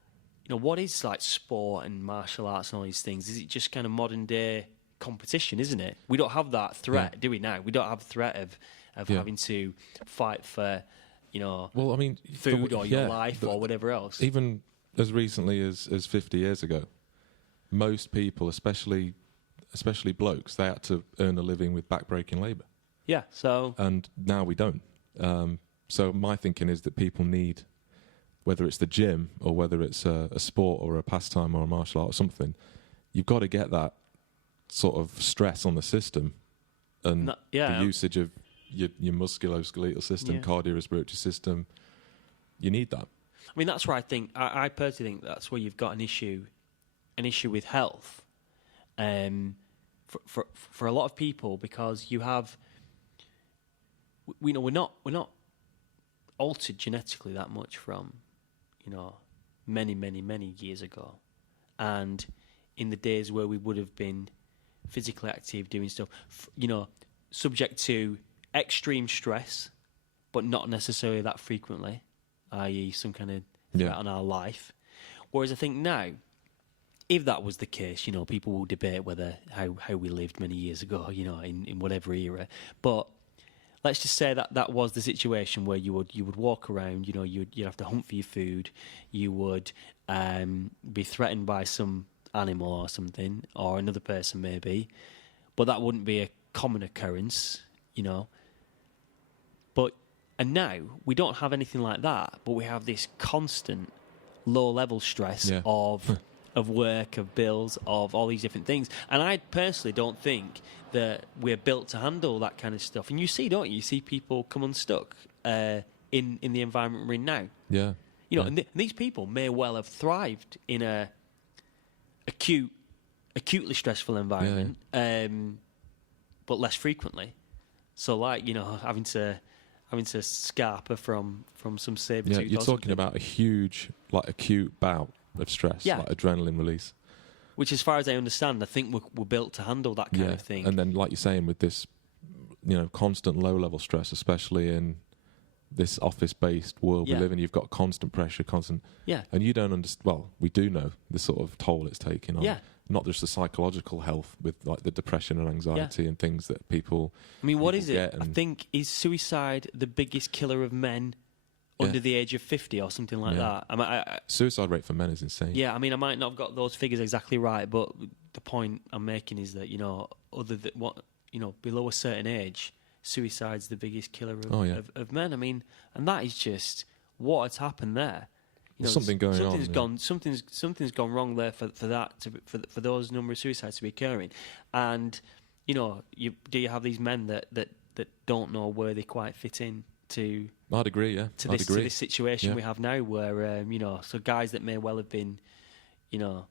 what is like sport and martial arts and all these things? Is it just kind of modern day competition, isn't it? We don't have that threat, do we now? We don't have the threat of having to fight for, you know, well, I mean, food or your life or whatever else. Even as recently as 50 years ago, most people, especially blokes, they had to earn a living with backbreaking labour. Yeah, so... And now we don't. So my thinking is that people need, whether it's the gym or whether it's a sport or a pastime or a martial art or something, you've got to get that sort of stress on the system and the usage of your musculoskeletal system, cardiorespiratory system. You need that. I mean, that's where I think, I personally think that's where you've got an issue with health. For a lot of people, because you have, we know we're not altered genetically that much from, you know, many years ago, and in the days where we would have been physically active, doing stuff, you know, subject to extreme stress, but not necessarily that frequently, i.e. some kind of threat on our life. Whereas I think now, if that was the case, you know, people will debate whether how we lived many years ago, you know, in whatever era. But let's just say that was the situation where you would walk around, you know, you'd have to hunt for your food, you would be threatened by some animal or something, or another person maybe, but that wouldn't be a common occurrence, you know. And now we don't have anything like that, but we have this constant low-level stress of work, of bills, of all these different things. And I personally don't think that we're built to handle that kind of stuff. And you see, don't you? You see people come unstuck in the environment we're in now. Yeah. You know, and these people may well have thrived in a acutely stressful environment, but less frequently. So, like, you know, having to scarper from some saber-tooth. Yeah, you're talking about a huge, like, acute bout of stress, like adrenaline release. Which, as far as I understand, I think we're built to handle that kind of thing. And then, like you're saying, with this, you know, constant low-level stress, especially in this office-based world we live in, you've got constant pressure, and you don't understand. Well, we do know the sort of toll it's taking on not just the psychological health with like the depression and anxiety and things that people. I mean, what is it? I think, is suicide the biggest killer of men under the age of 50 or something like that? I mean, suicide rate for men is insane. Yeah, I mean, I might not have got those figures exactly right, but the point I'm making is that, you know, below a certain age, suicide's the biggest killer of men. I mean, and that is just what has happened there. You know, something going on. Something's gone wrong there for for those number of suicides to be occurring, and you know, you have these men that don't know where they quite fit in to. I'd agree, yeah. To this situation we have now, where you know, so guys that may well have been, you know,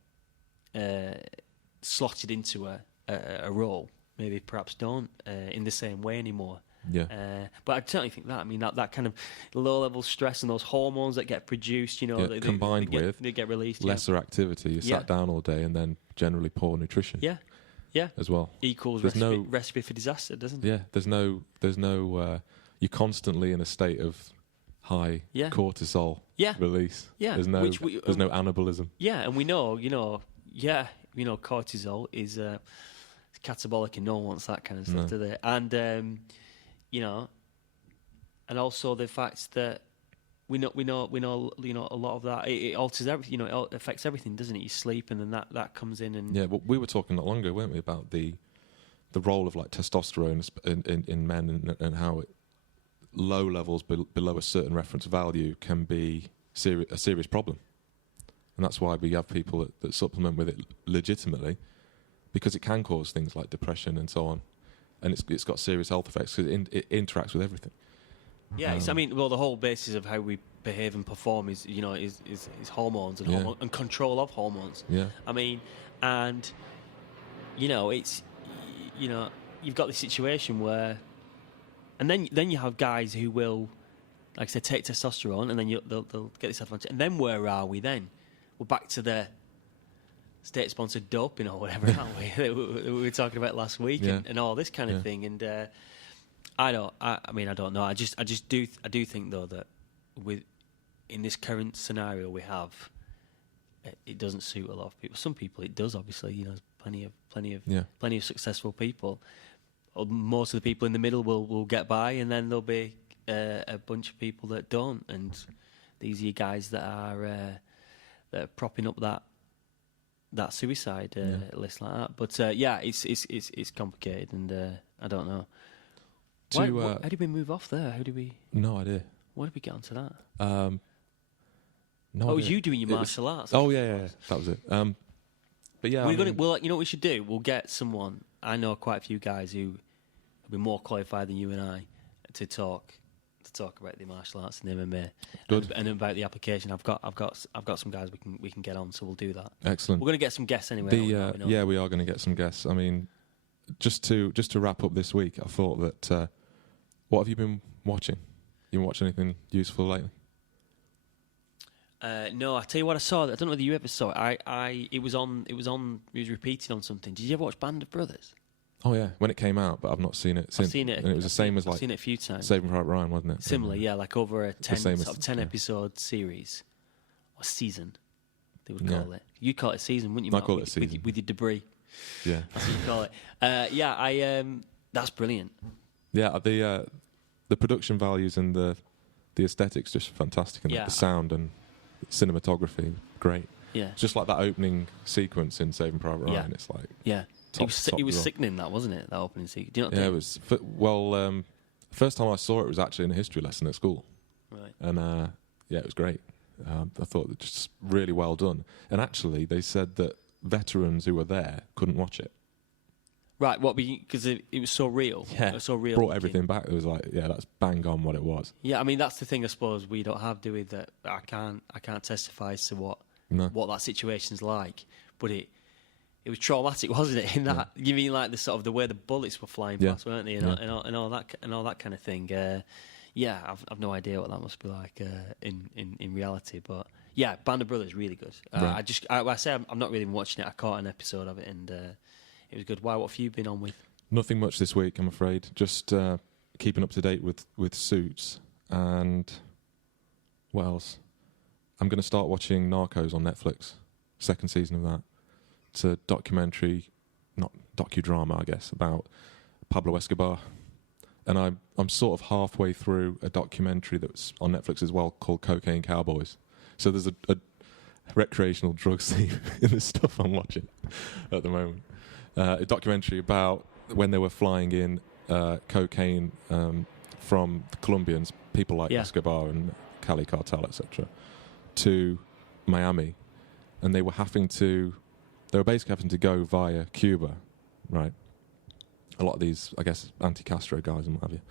slotted into a role, maybe perhaps don't in the same way anymore. Yeah. But I certainly think that. I mean, that kind of low-level stress and those hormones that get produced, you know, combined with they get released. Lesser activity. You sat down all day, and then generally poor nutrition. Yeah. As well. Equals recipe for disaster, doesn't it? Yeah. There's no. You're constly in a state of high cortisol release. Yeah. There's no anabolism. Yeah, and we know, cortisol is catabolic, and no one wants that kind of stuff, do they? And you know, and also the fact that we know, a lot of that it alters everything. You know, it affects everything, doesn't it? You sleep, and then that comes in, and well, we were talking not long ago, weren't we, about the role of like testosterone in men and how low levels below a certain reference value can be a serious problem, and that's why we have people that supplement with it legitimately, because it can cause things like depression and so on. And it's got serious health effects because it interacts with everything. Yeah, I mean, well, the whole basis of how we behave and perform is hormones and control of hormones. Yeah. I mean, and it's you've got this situation where, and then you have guys who will, like I said, take testosterone, and then they'll get this advantage. And then where are we then? We're back to the state-sponsored doping or whatever, aren't we? we were talking about last week and all this kind of thing. And I don't know. I do think though that in this current scenario we have, it doesn't suit a lot of people. Some people it does, obviously. There's plenty of successful people. Most of the people in the middle will get by, and then there'll be a bunch of people that don't. And these are guys that are propping up that suicide list like that. But it's complicated, and I don't know. How did we move off there? No idea. Why did we get onto that? No. It was you doing your martial arts. Oh yeah, that was it. But yeah, you know what we should do? We'll get someone. I know quite a few guys who will be more qualified than you and I to talk about the martial arts and the MMA. Good. And about the application. I've got some guys we can get on, so we'll do that. Excellent. We're going to get some guests anyway. We are going to get some guests. I mean, just to wrap up this week, I thought that what have you been watching? You been watching anything useful lately? No, I tell you what I saw. I don't know whether you ever saw it. It was repeated on something. Did you ever watch Band of Brothers? Oh yeah, when it came out, but I've not seen it since. I've seen it, and it was the same as I've seen it a few times. Saving Private Ryan, wasn't it? Similar, yeah, like over a 10 episode series or season. They would call it. You call it a season, wouldn't you? Mark? I call it a season with your debris. Yeah, that's what you call it. That's brilliant. Yeah, the production values and the aesthetics just fantastic, and the sound and cinematography, great. Yeah, it's just like that opening sequence in Saving Private Ryan. It's like it was sickening, that wasn't it? That opening sequence. Do you not think? It was. Well, first time I saw it was actually in a history lesson at school, right? And it was great. I thought it just really well done. And actually, they said that veterans who were there couldn't watch it. Right, what? Because it was so real. Yeah, it was so real. Brought everything back. It was like, that's bang on what it was. Yeah, I mean that's the thing. I suppose we don't have, do we? That I can't testify as to what that situation's like. But it was traumatic, wasn't it? In that you mean like the way the bullets were flying past, weren't they? And all that kind of thing. I've no idea what that must be like in reality. But yeah, Band of Brothers really good. Right. I'm not really watching it. I caught an episode of it and. It was good. Why? What have you been on with? Nothing much this week, I'm afraid. Just keeping up to date with Suits. And what else? I'm going to start watching Narcos on Netflix. Second season of that. It's a documentary, not docudrama, I guess, about Pablo Escobar. And I'm sort of halfway through a documentary that's on Netflix as well called Cocaine Cowboys. So there's a recreational drug scene in the stuff I'm watching at the moment. A documentary about when they were flying in cocaine from the Colombians, people like Escobar and Cali Cartel, etc., to Miami, and they were basically having to go via Cuba, right? A lot of these, I guess, anti-Castro guys and what have you,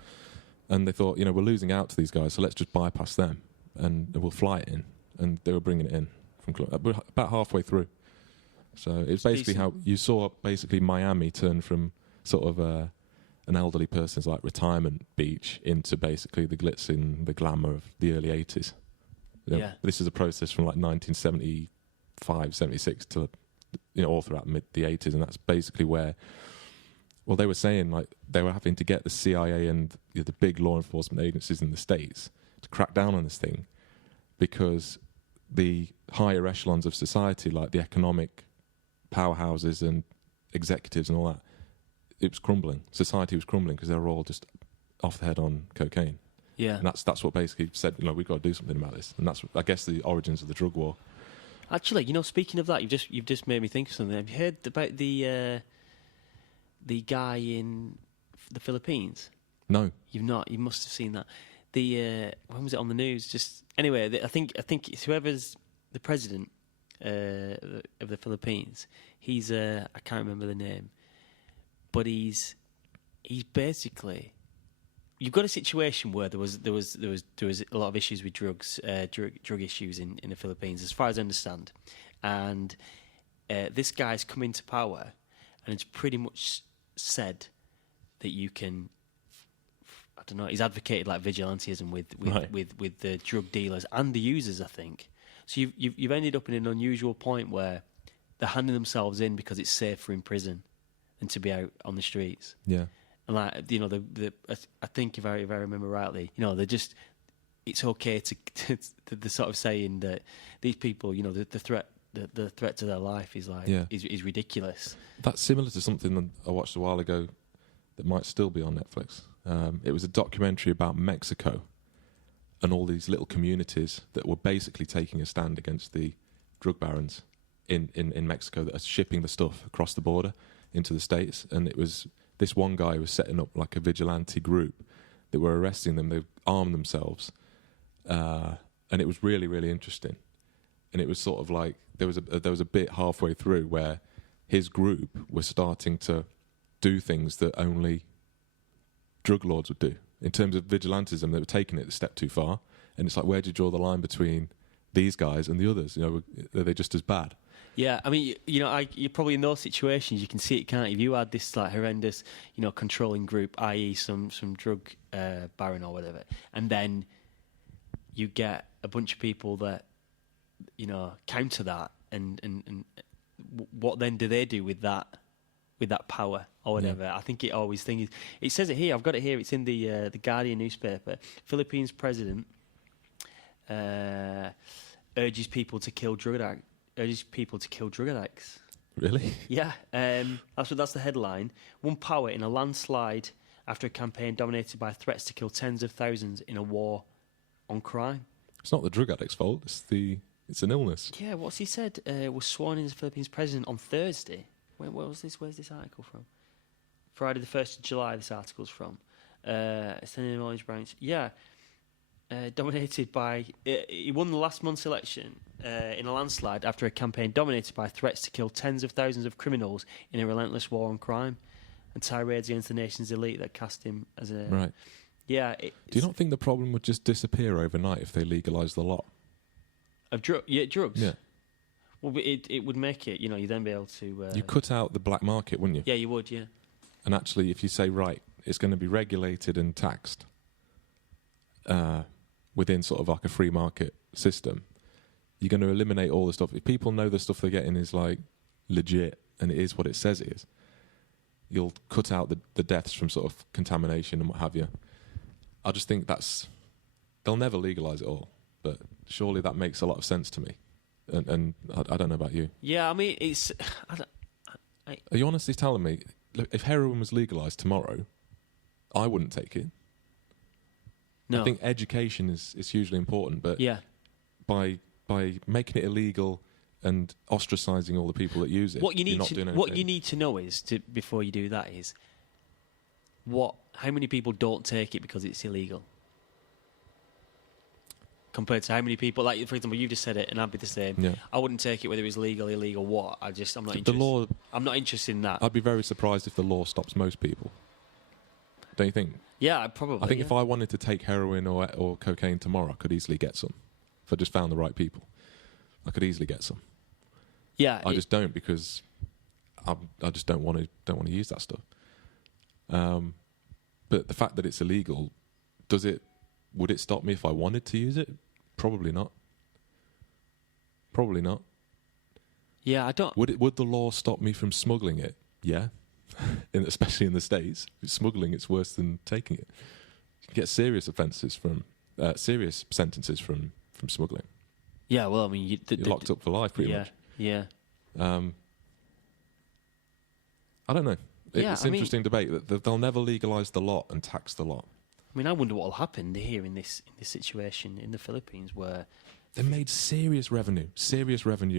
and they thought, we're losing out to these guys, so let's just bypass them and we'll fly it in, and they were bringing it in from Colombia. We're about halfway through. So it's basically how you saw basically Miami turn from sort of an elderly person's like retirement beach into basically the glitz and the glamour of the early 80s. This is a process from like 1975, 76 to all throughout the 80s, and that's basically where. Well, they were saying like they were having to get the CIA and the big law enforcement agencies in the States to crack down on this thing because the higher echelons of society, like the economic powerhouses and executives and all that, it was crumbling. Society was crumbling because they were all just off the head on cocaine. Yeah, and that's what basically said, we've got to do something about this, and that's, I guess, the origins of the drug war. Actually, speaking of that, you've just made me think of something. Have you heard about the guy in the Philippines? No, you've not. You must have seen that. When was it on the news? Just anyway, I think it's whoever's the president of the Philippines. He's I can't remember the name, but he's basically you've got a situation where there was a lot of issues with drugs, drug issues in the Philippines, as far as I understand, and this guy's come into power, and it's pretty much said that you can. I don't know. He's advocated like vigilantism with the drug dealers and the users, I think. So you've ended up in an unusual point where they're handing themselves in because it's safer in prison than to be out on the streets. Yeah. And like, you know, I think if I remember rightly, you know, they're just, it's okay to they're sort of saying that these people, you know, the threat to their life is like is ridiculous. That's similar to something that I watched a while ago that might still be on Netflix. It was a documentary about Mexico and all these little communities that were basically taking a stand against the drug barons in Mexico that are shipping the stuff across the border into the States. And it was this one guy was setting up like a vigilante group that were arresting them. They armed themselves. And it was really, really interesting. And it was sort of like there was a bit halfway through where his group was starting to do things that only drug lords would do. In terms of vigilantism, they were taking it a step too far. And it's like, where do you draw the line between these guys and the others? You know, are they just as bad? Yeah, I mean, you know, you're probably in those situations, you can see it, can't you? If you had this like horrendous, you know, controlling group, i.e. some drug baron or whatever, and then you get a bunch of people that, you know, counter that, and what then do they do with that power or whatever? Yeah. I think it says it here. I've got it here. It's in the Guardian newspaper. Philippines president urges people to kill drug addicts. Really? Yeah. That's the headline. Won power in a landslide after a campaign dominated by threats to kill tens of thousands in a war on crime. It's not the drug addict's fault. It's an illness. Yeah. What's he said? Was sworn in as Philippines president on Thursday. Where's this article from? Friday the 1st of July, this article's from. It's in an Orange branch. Yeah. Dominated by... he won the last month's election in a landslide after a campaign dominated by threats to kill tens of thousands of criminals in a relentless war on crime and tirades against the nation's elite that cast him as a... Right. Yeah. Do you not think the problem would just disappear overnight if they legalised the lot? Of drugs? Yeah. Well, it would make it, you know, you'd then be able to... you cut out the black market, wouldn't you? Yeah, you would, yeah. And actually, if you say, right, it's going to be regulated and taxed within sort of like a free market system, you're going to eliminate all the stuff. If people know the stuff they're getting is like legit and it is what it says it is, you'll cut out the deaths from sort of contamination and what have you. I just think they'll never legalise it all, but surely that makes a lot of sense to me. And I don't know about you. Yeah, I mean, it's... Are you honestly telling me, look, if heroin was legalised tomorrow, I wouldn't take it? No. I think education is hugely important, but yeah. by making it illegal and ostracising all the people that use it, you're not doing anything. What you need to know is, before you do that, is how many people don't take it because it's illegal? Compared to how many people, like for example, you just said it, and I'd be the same. Yeah. I wouldn't take it whether it was legal, illegal, what. I'm not interested. I'm not interested in that. I'd be very surprised if the law stops most people. Don't you think? Yeah, probably. I think if I wanted to take heroin or cocaine tomorrow, I could easily get some. If I just found the right people, I could easily get some. Yeah, I just don't, because I just don't want to use that stuff. But the fact that it's illegal, would it stop me if I wanted to use it? Probably not. Probably not. Yeah, I don't... Would the law stop me from smuggling it? Yeah. Especially in the States. Smuggling, it's worse than taking it. You can get serious sentences from smuggling. Yeah, well, I mean... You're locked up for life, pretty much. Yeah. I don't know. It's an interesting debate. That they'll never legalise the lot and tax the lot. I mean, I wonder what will happen here in this situation in the Philippines, where they made serious revenue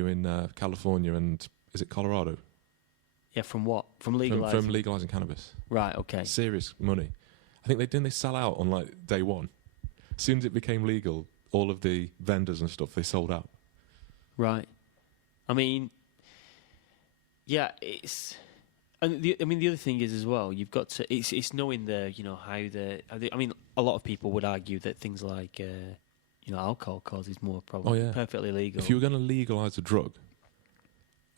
in California and is it Colorado? Yeah, from what? From legalising? From legalising cannabis. Right. Okay. Serious money. I think they sell out on like day one. As soon as it became legal, all of the vendors and stuff, they sold out. Right. I mean, yeah, And the other thing is as well, you've got to. It's knowing I mean, a lot of people would argue that things like alcohol causes more problems. Oh, yeah. Perfectly legal. If you were going to legalise a drug,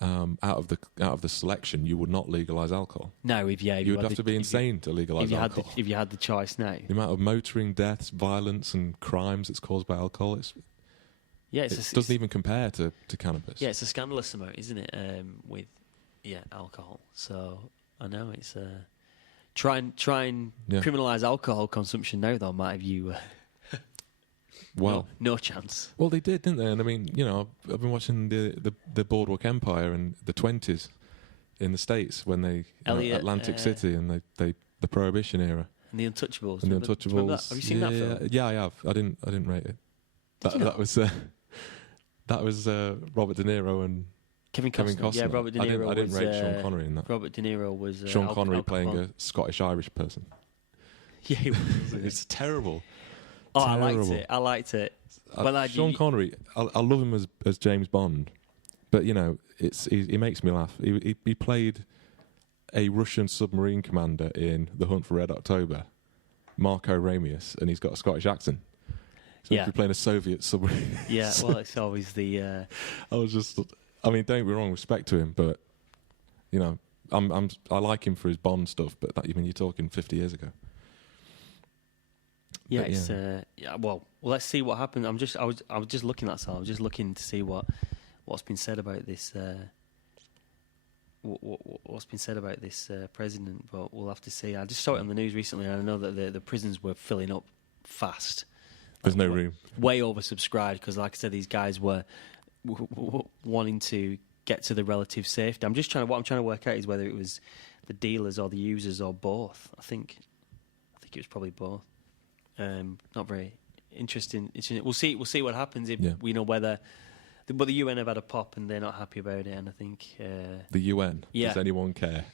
out of the selection, you would not legalise alcohol. No, you would have to be insane to legalise alcohol. If you had the choice now. The amount of motoring deaths, violence, and crimes that's caused by alcohol, it doesn't even compare to cannabis. Yeah, it's a scandalous amount, isn't it? With alcohol. So I know it's try and criminalise alcohol consumption now. Though might have you. Well, no chance. Well, they did, didn't they? And I mean, I've been watching the Boardwalk Empire in the 20s in the States when they Atlantic City and they the Prohibition era and the Untouchables. And the Untouchables. Have you seen that film? Yeah, I have. I didn't rate it. That was Robert De Niro and Kevin Costner. Yeah, Robert De Niro. I didn't rate Sean Connery in that. Robert De Niro was Sean Connery playing a Scottish Irish person. Yeah, he was. It's terrible. Oh, Terrible. I liked it. Sean Connery, I love him as James Bond, but he makes me laugh. He played a Russian submarine commander in The Hunt for Red October, Marco Ramius, and he's got a Scottish accent. So he's playing a Soviet submarine. Yeah, well, it's always the. I mean, don't be wrong, respect to him, but I like him for his Bond stuff. But you're talking 50 years ago. Yeah, Well, let's see what happens. I was just looking at that. I was just looking to see what's been said about this. What's been said about this president? But we'll have to see. I just saw it on the news recently, and I know that the prisons were filling up fast. There's no room. Way oversubscribed because, like I said, these guys were wanting to get to the relative safety. What I'm trying to work out is whether it was the dealers or the users or both. I think it was probably both. Not very interesting. We'll see what happens if we know whether. But the UN have had a pop and they're not happy about it, and I think the UN. Yeah. Does anyone care?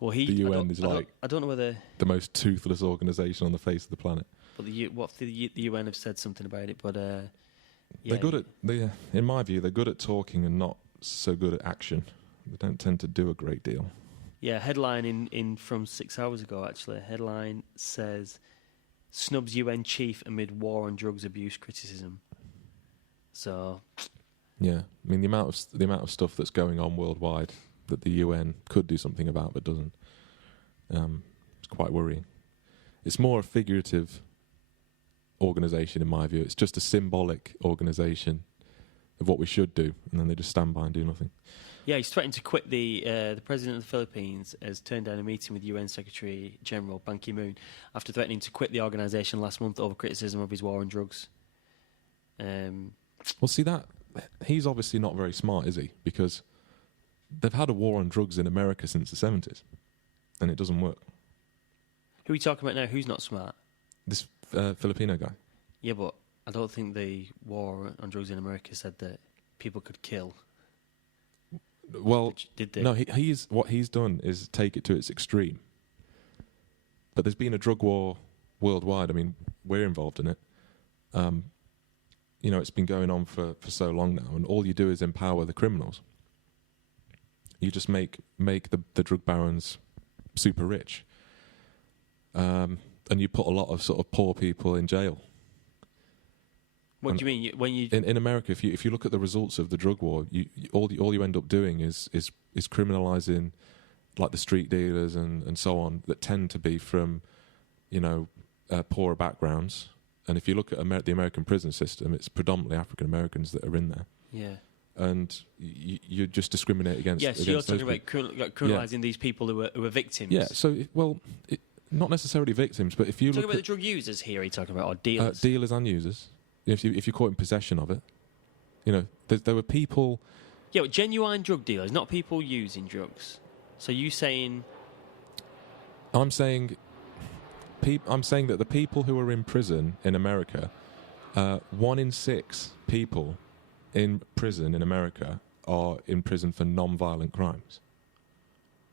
Well, the UN is I don't know whether the most toothless organisation on the face of the planet. But the UN have said something about it, but they're good at. In my view, they're good at talking and not so good at action. They don't tend to do a great deal. Yeah, headline in from 6 hours ago actually. Headline says. Snubs UN chief amid war on drugs abuse criticism. So, yeah, I mean the amount of stuff that's going on worldwide that the UN could do something about but doesn't. It's quite worrying. It's more a figurative organisation in my view. It's just a symbolic organisation of what we should do, and then they just stand by and do nothing. Yeah, he's threatened to quit. The president of the Philippines has turned down a meeting with UN Secretary General Ban Ki-moon after threatening to quit the organisation last month over criticism of his war on drugs. Well, see that he's obviously not very smart, is he? Because they've had a war on drugs in America since the 70s, and it doesn't work. Who are we talking about now? Who's not smart? This Filipino guy. Yeah, but I don't think the war on drugs in America said that people could kill. Well, did they? No, what he's done is take it to its extreme. But there's been a drug war worldwide. I mean, we're involved in it. It's been going on for so long now, and all you do is empower the criminals. You just make the drug barons super rich, and you put a lot of sort of poor people in jail. What do you mean? When you in America, if you look at the results of the drug war, all you end up doing is criminalising like the street dealers and so on that tend to be from poorer backgrounds. And if you look at the American prison system, it's predominantly African Americans that are in there. Yeah. And you just discriminate against. Yes, you're talking about criminalising these people who are victims. Yeah. So not necessarily victims, but if you look about the drug users here, are you talking about or dealers? Dealers and users. If you're caught in possession of it, there were people. Yeah, but genuine drug dealers, not people using drugs. So you saying? I'm saying that the people who are in prison in America, 1 in 6 people in prison in America are in prison for non-violent crimes.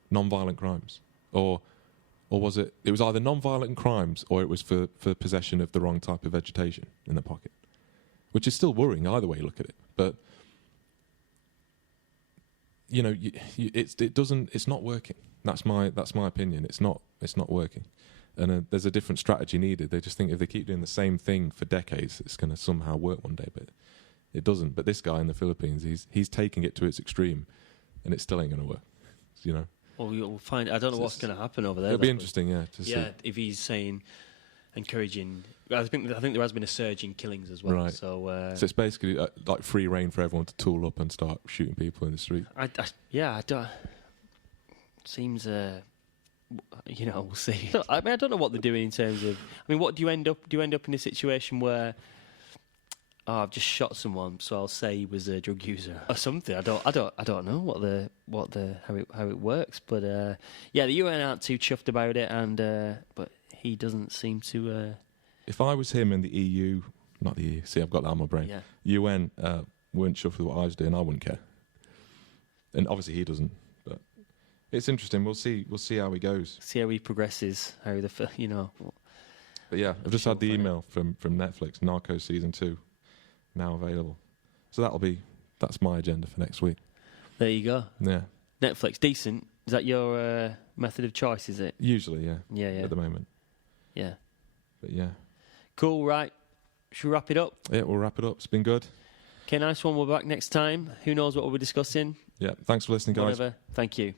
Non-violent crimes, or was it? It was either non-violent crimes or it was for possession of the wrong type of vegetation in the pocket. Which is still worrying either way you look at it. But, you know, it's not working. That's my opinion. It's not working, and there's a different strategy needed. They just think if they keep doing the same thing for decades, it's going to somehow work one day, but it doesn't. But this guy in the Philippines, he's taking it to its extreme, and it still ain't going to work. You know. Well, we'll find. I don't know what's going to happen over there. It'll be interesting, to see. Yeah, if he's saying encouraging. I think there has been a surge in killings as well. Right. So it's basically like free reign for everyone to tool up and start shooting people in the street. I don't. Seems. We'll see. I don't know what they're doing in terms of. I mean, what do you end up? Do you end up in a situation where? Oh, I've just shot someone, so I'll say he was a drug user or something. I don't know how it works, but the UN aren't too chuffed about it, and but he doesn't seem to. If I was him in the EU, not the EU, see, I've got that on my brain. Yeah. UN weren't chuffed with what I was doing, I wouldn't care, and obviously he doesn't. But it's interesting. We'll see how he goes. See how he progresses. How But yeah, I've just had the email from Netflix. Narcos season 2. Now available. So that's my agenda for next week. There you go. Yeah. Netflix, decent. Is that your method of choice, is it? Usually, yeah. Yeah. At the moment. Yeah. But yeah. Cool, right. Should we wrap it up? Yeah, we'll wrap it up. It's been good. Okay, nice one. We're back next time. Who knows what we'll be discussing? Yeah, thanks for listening, guys. Whatever. Thank you.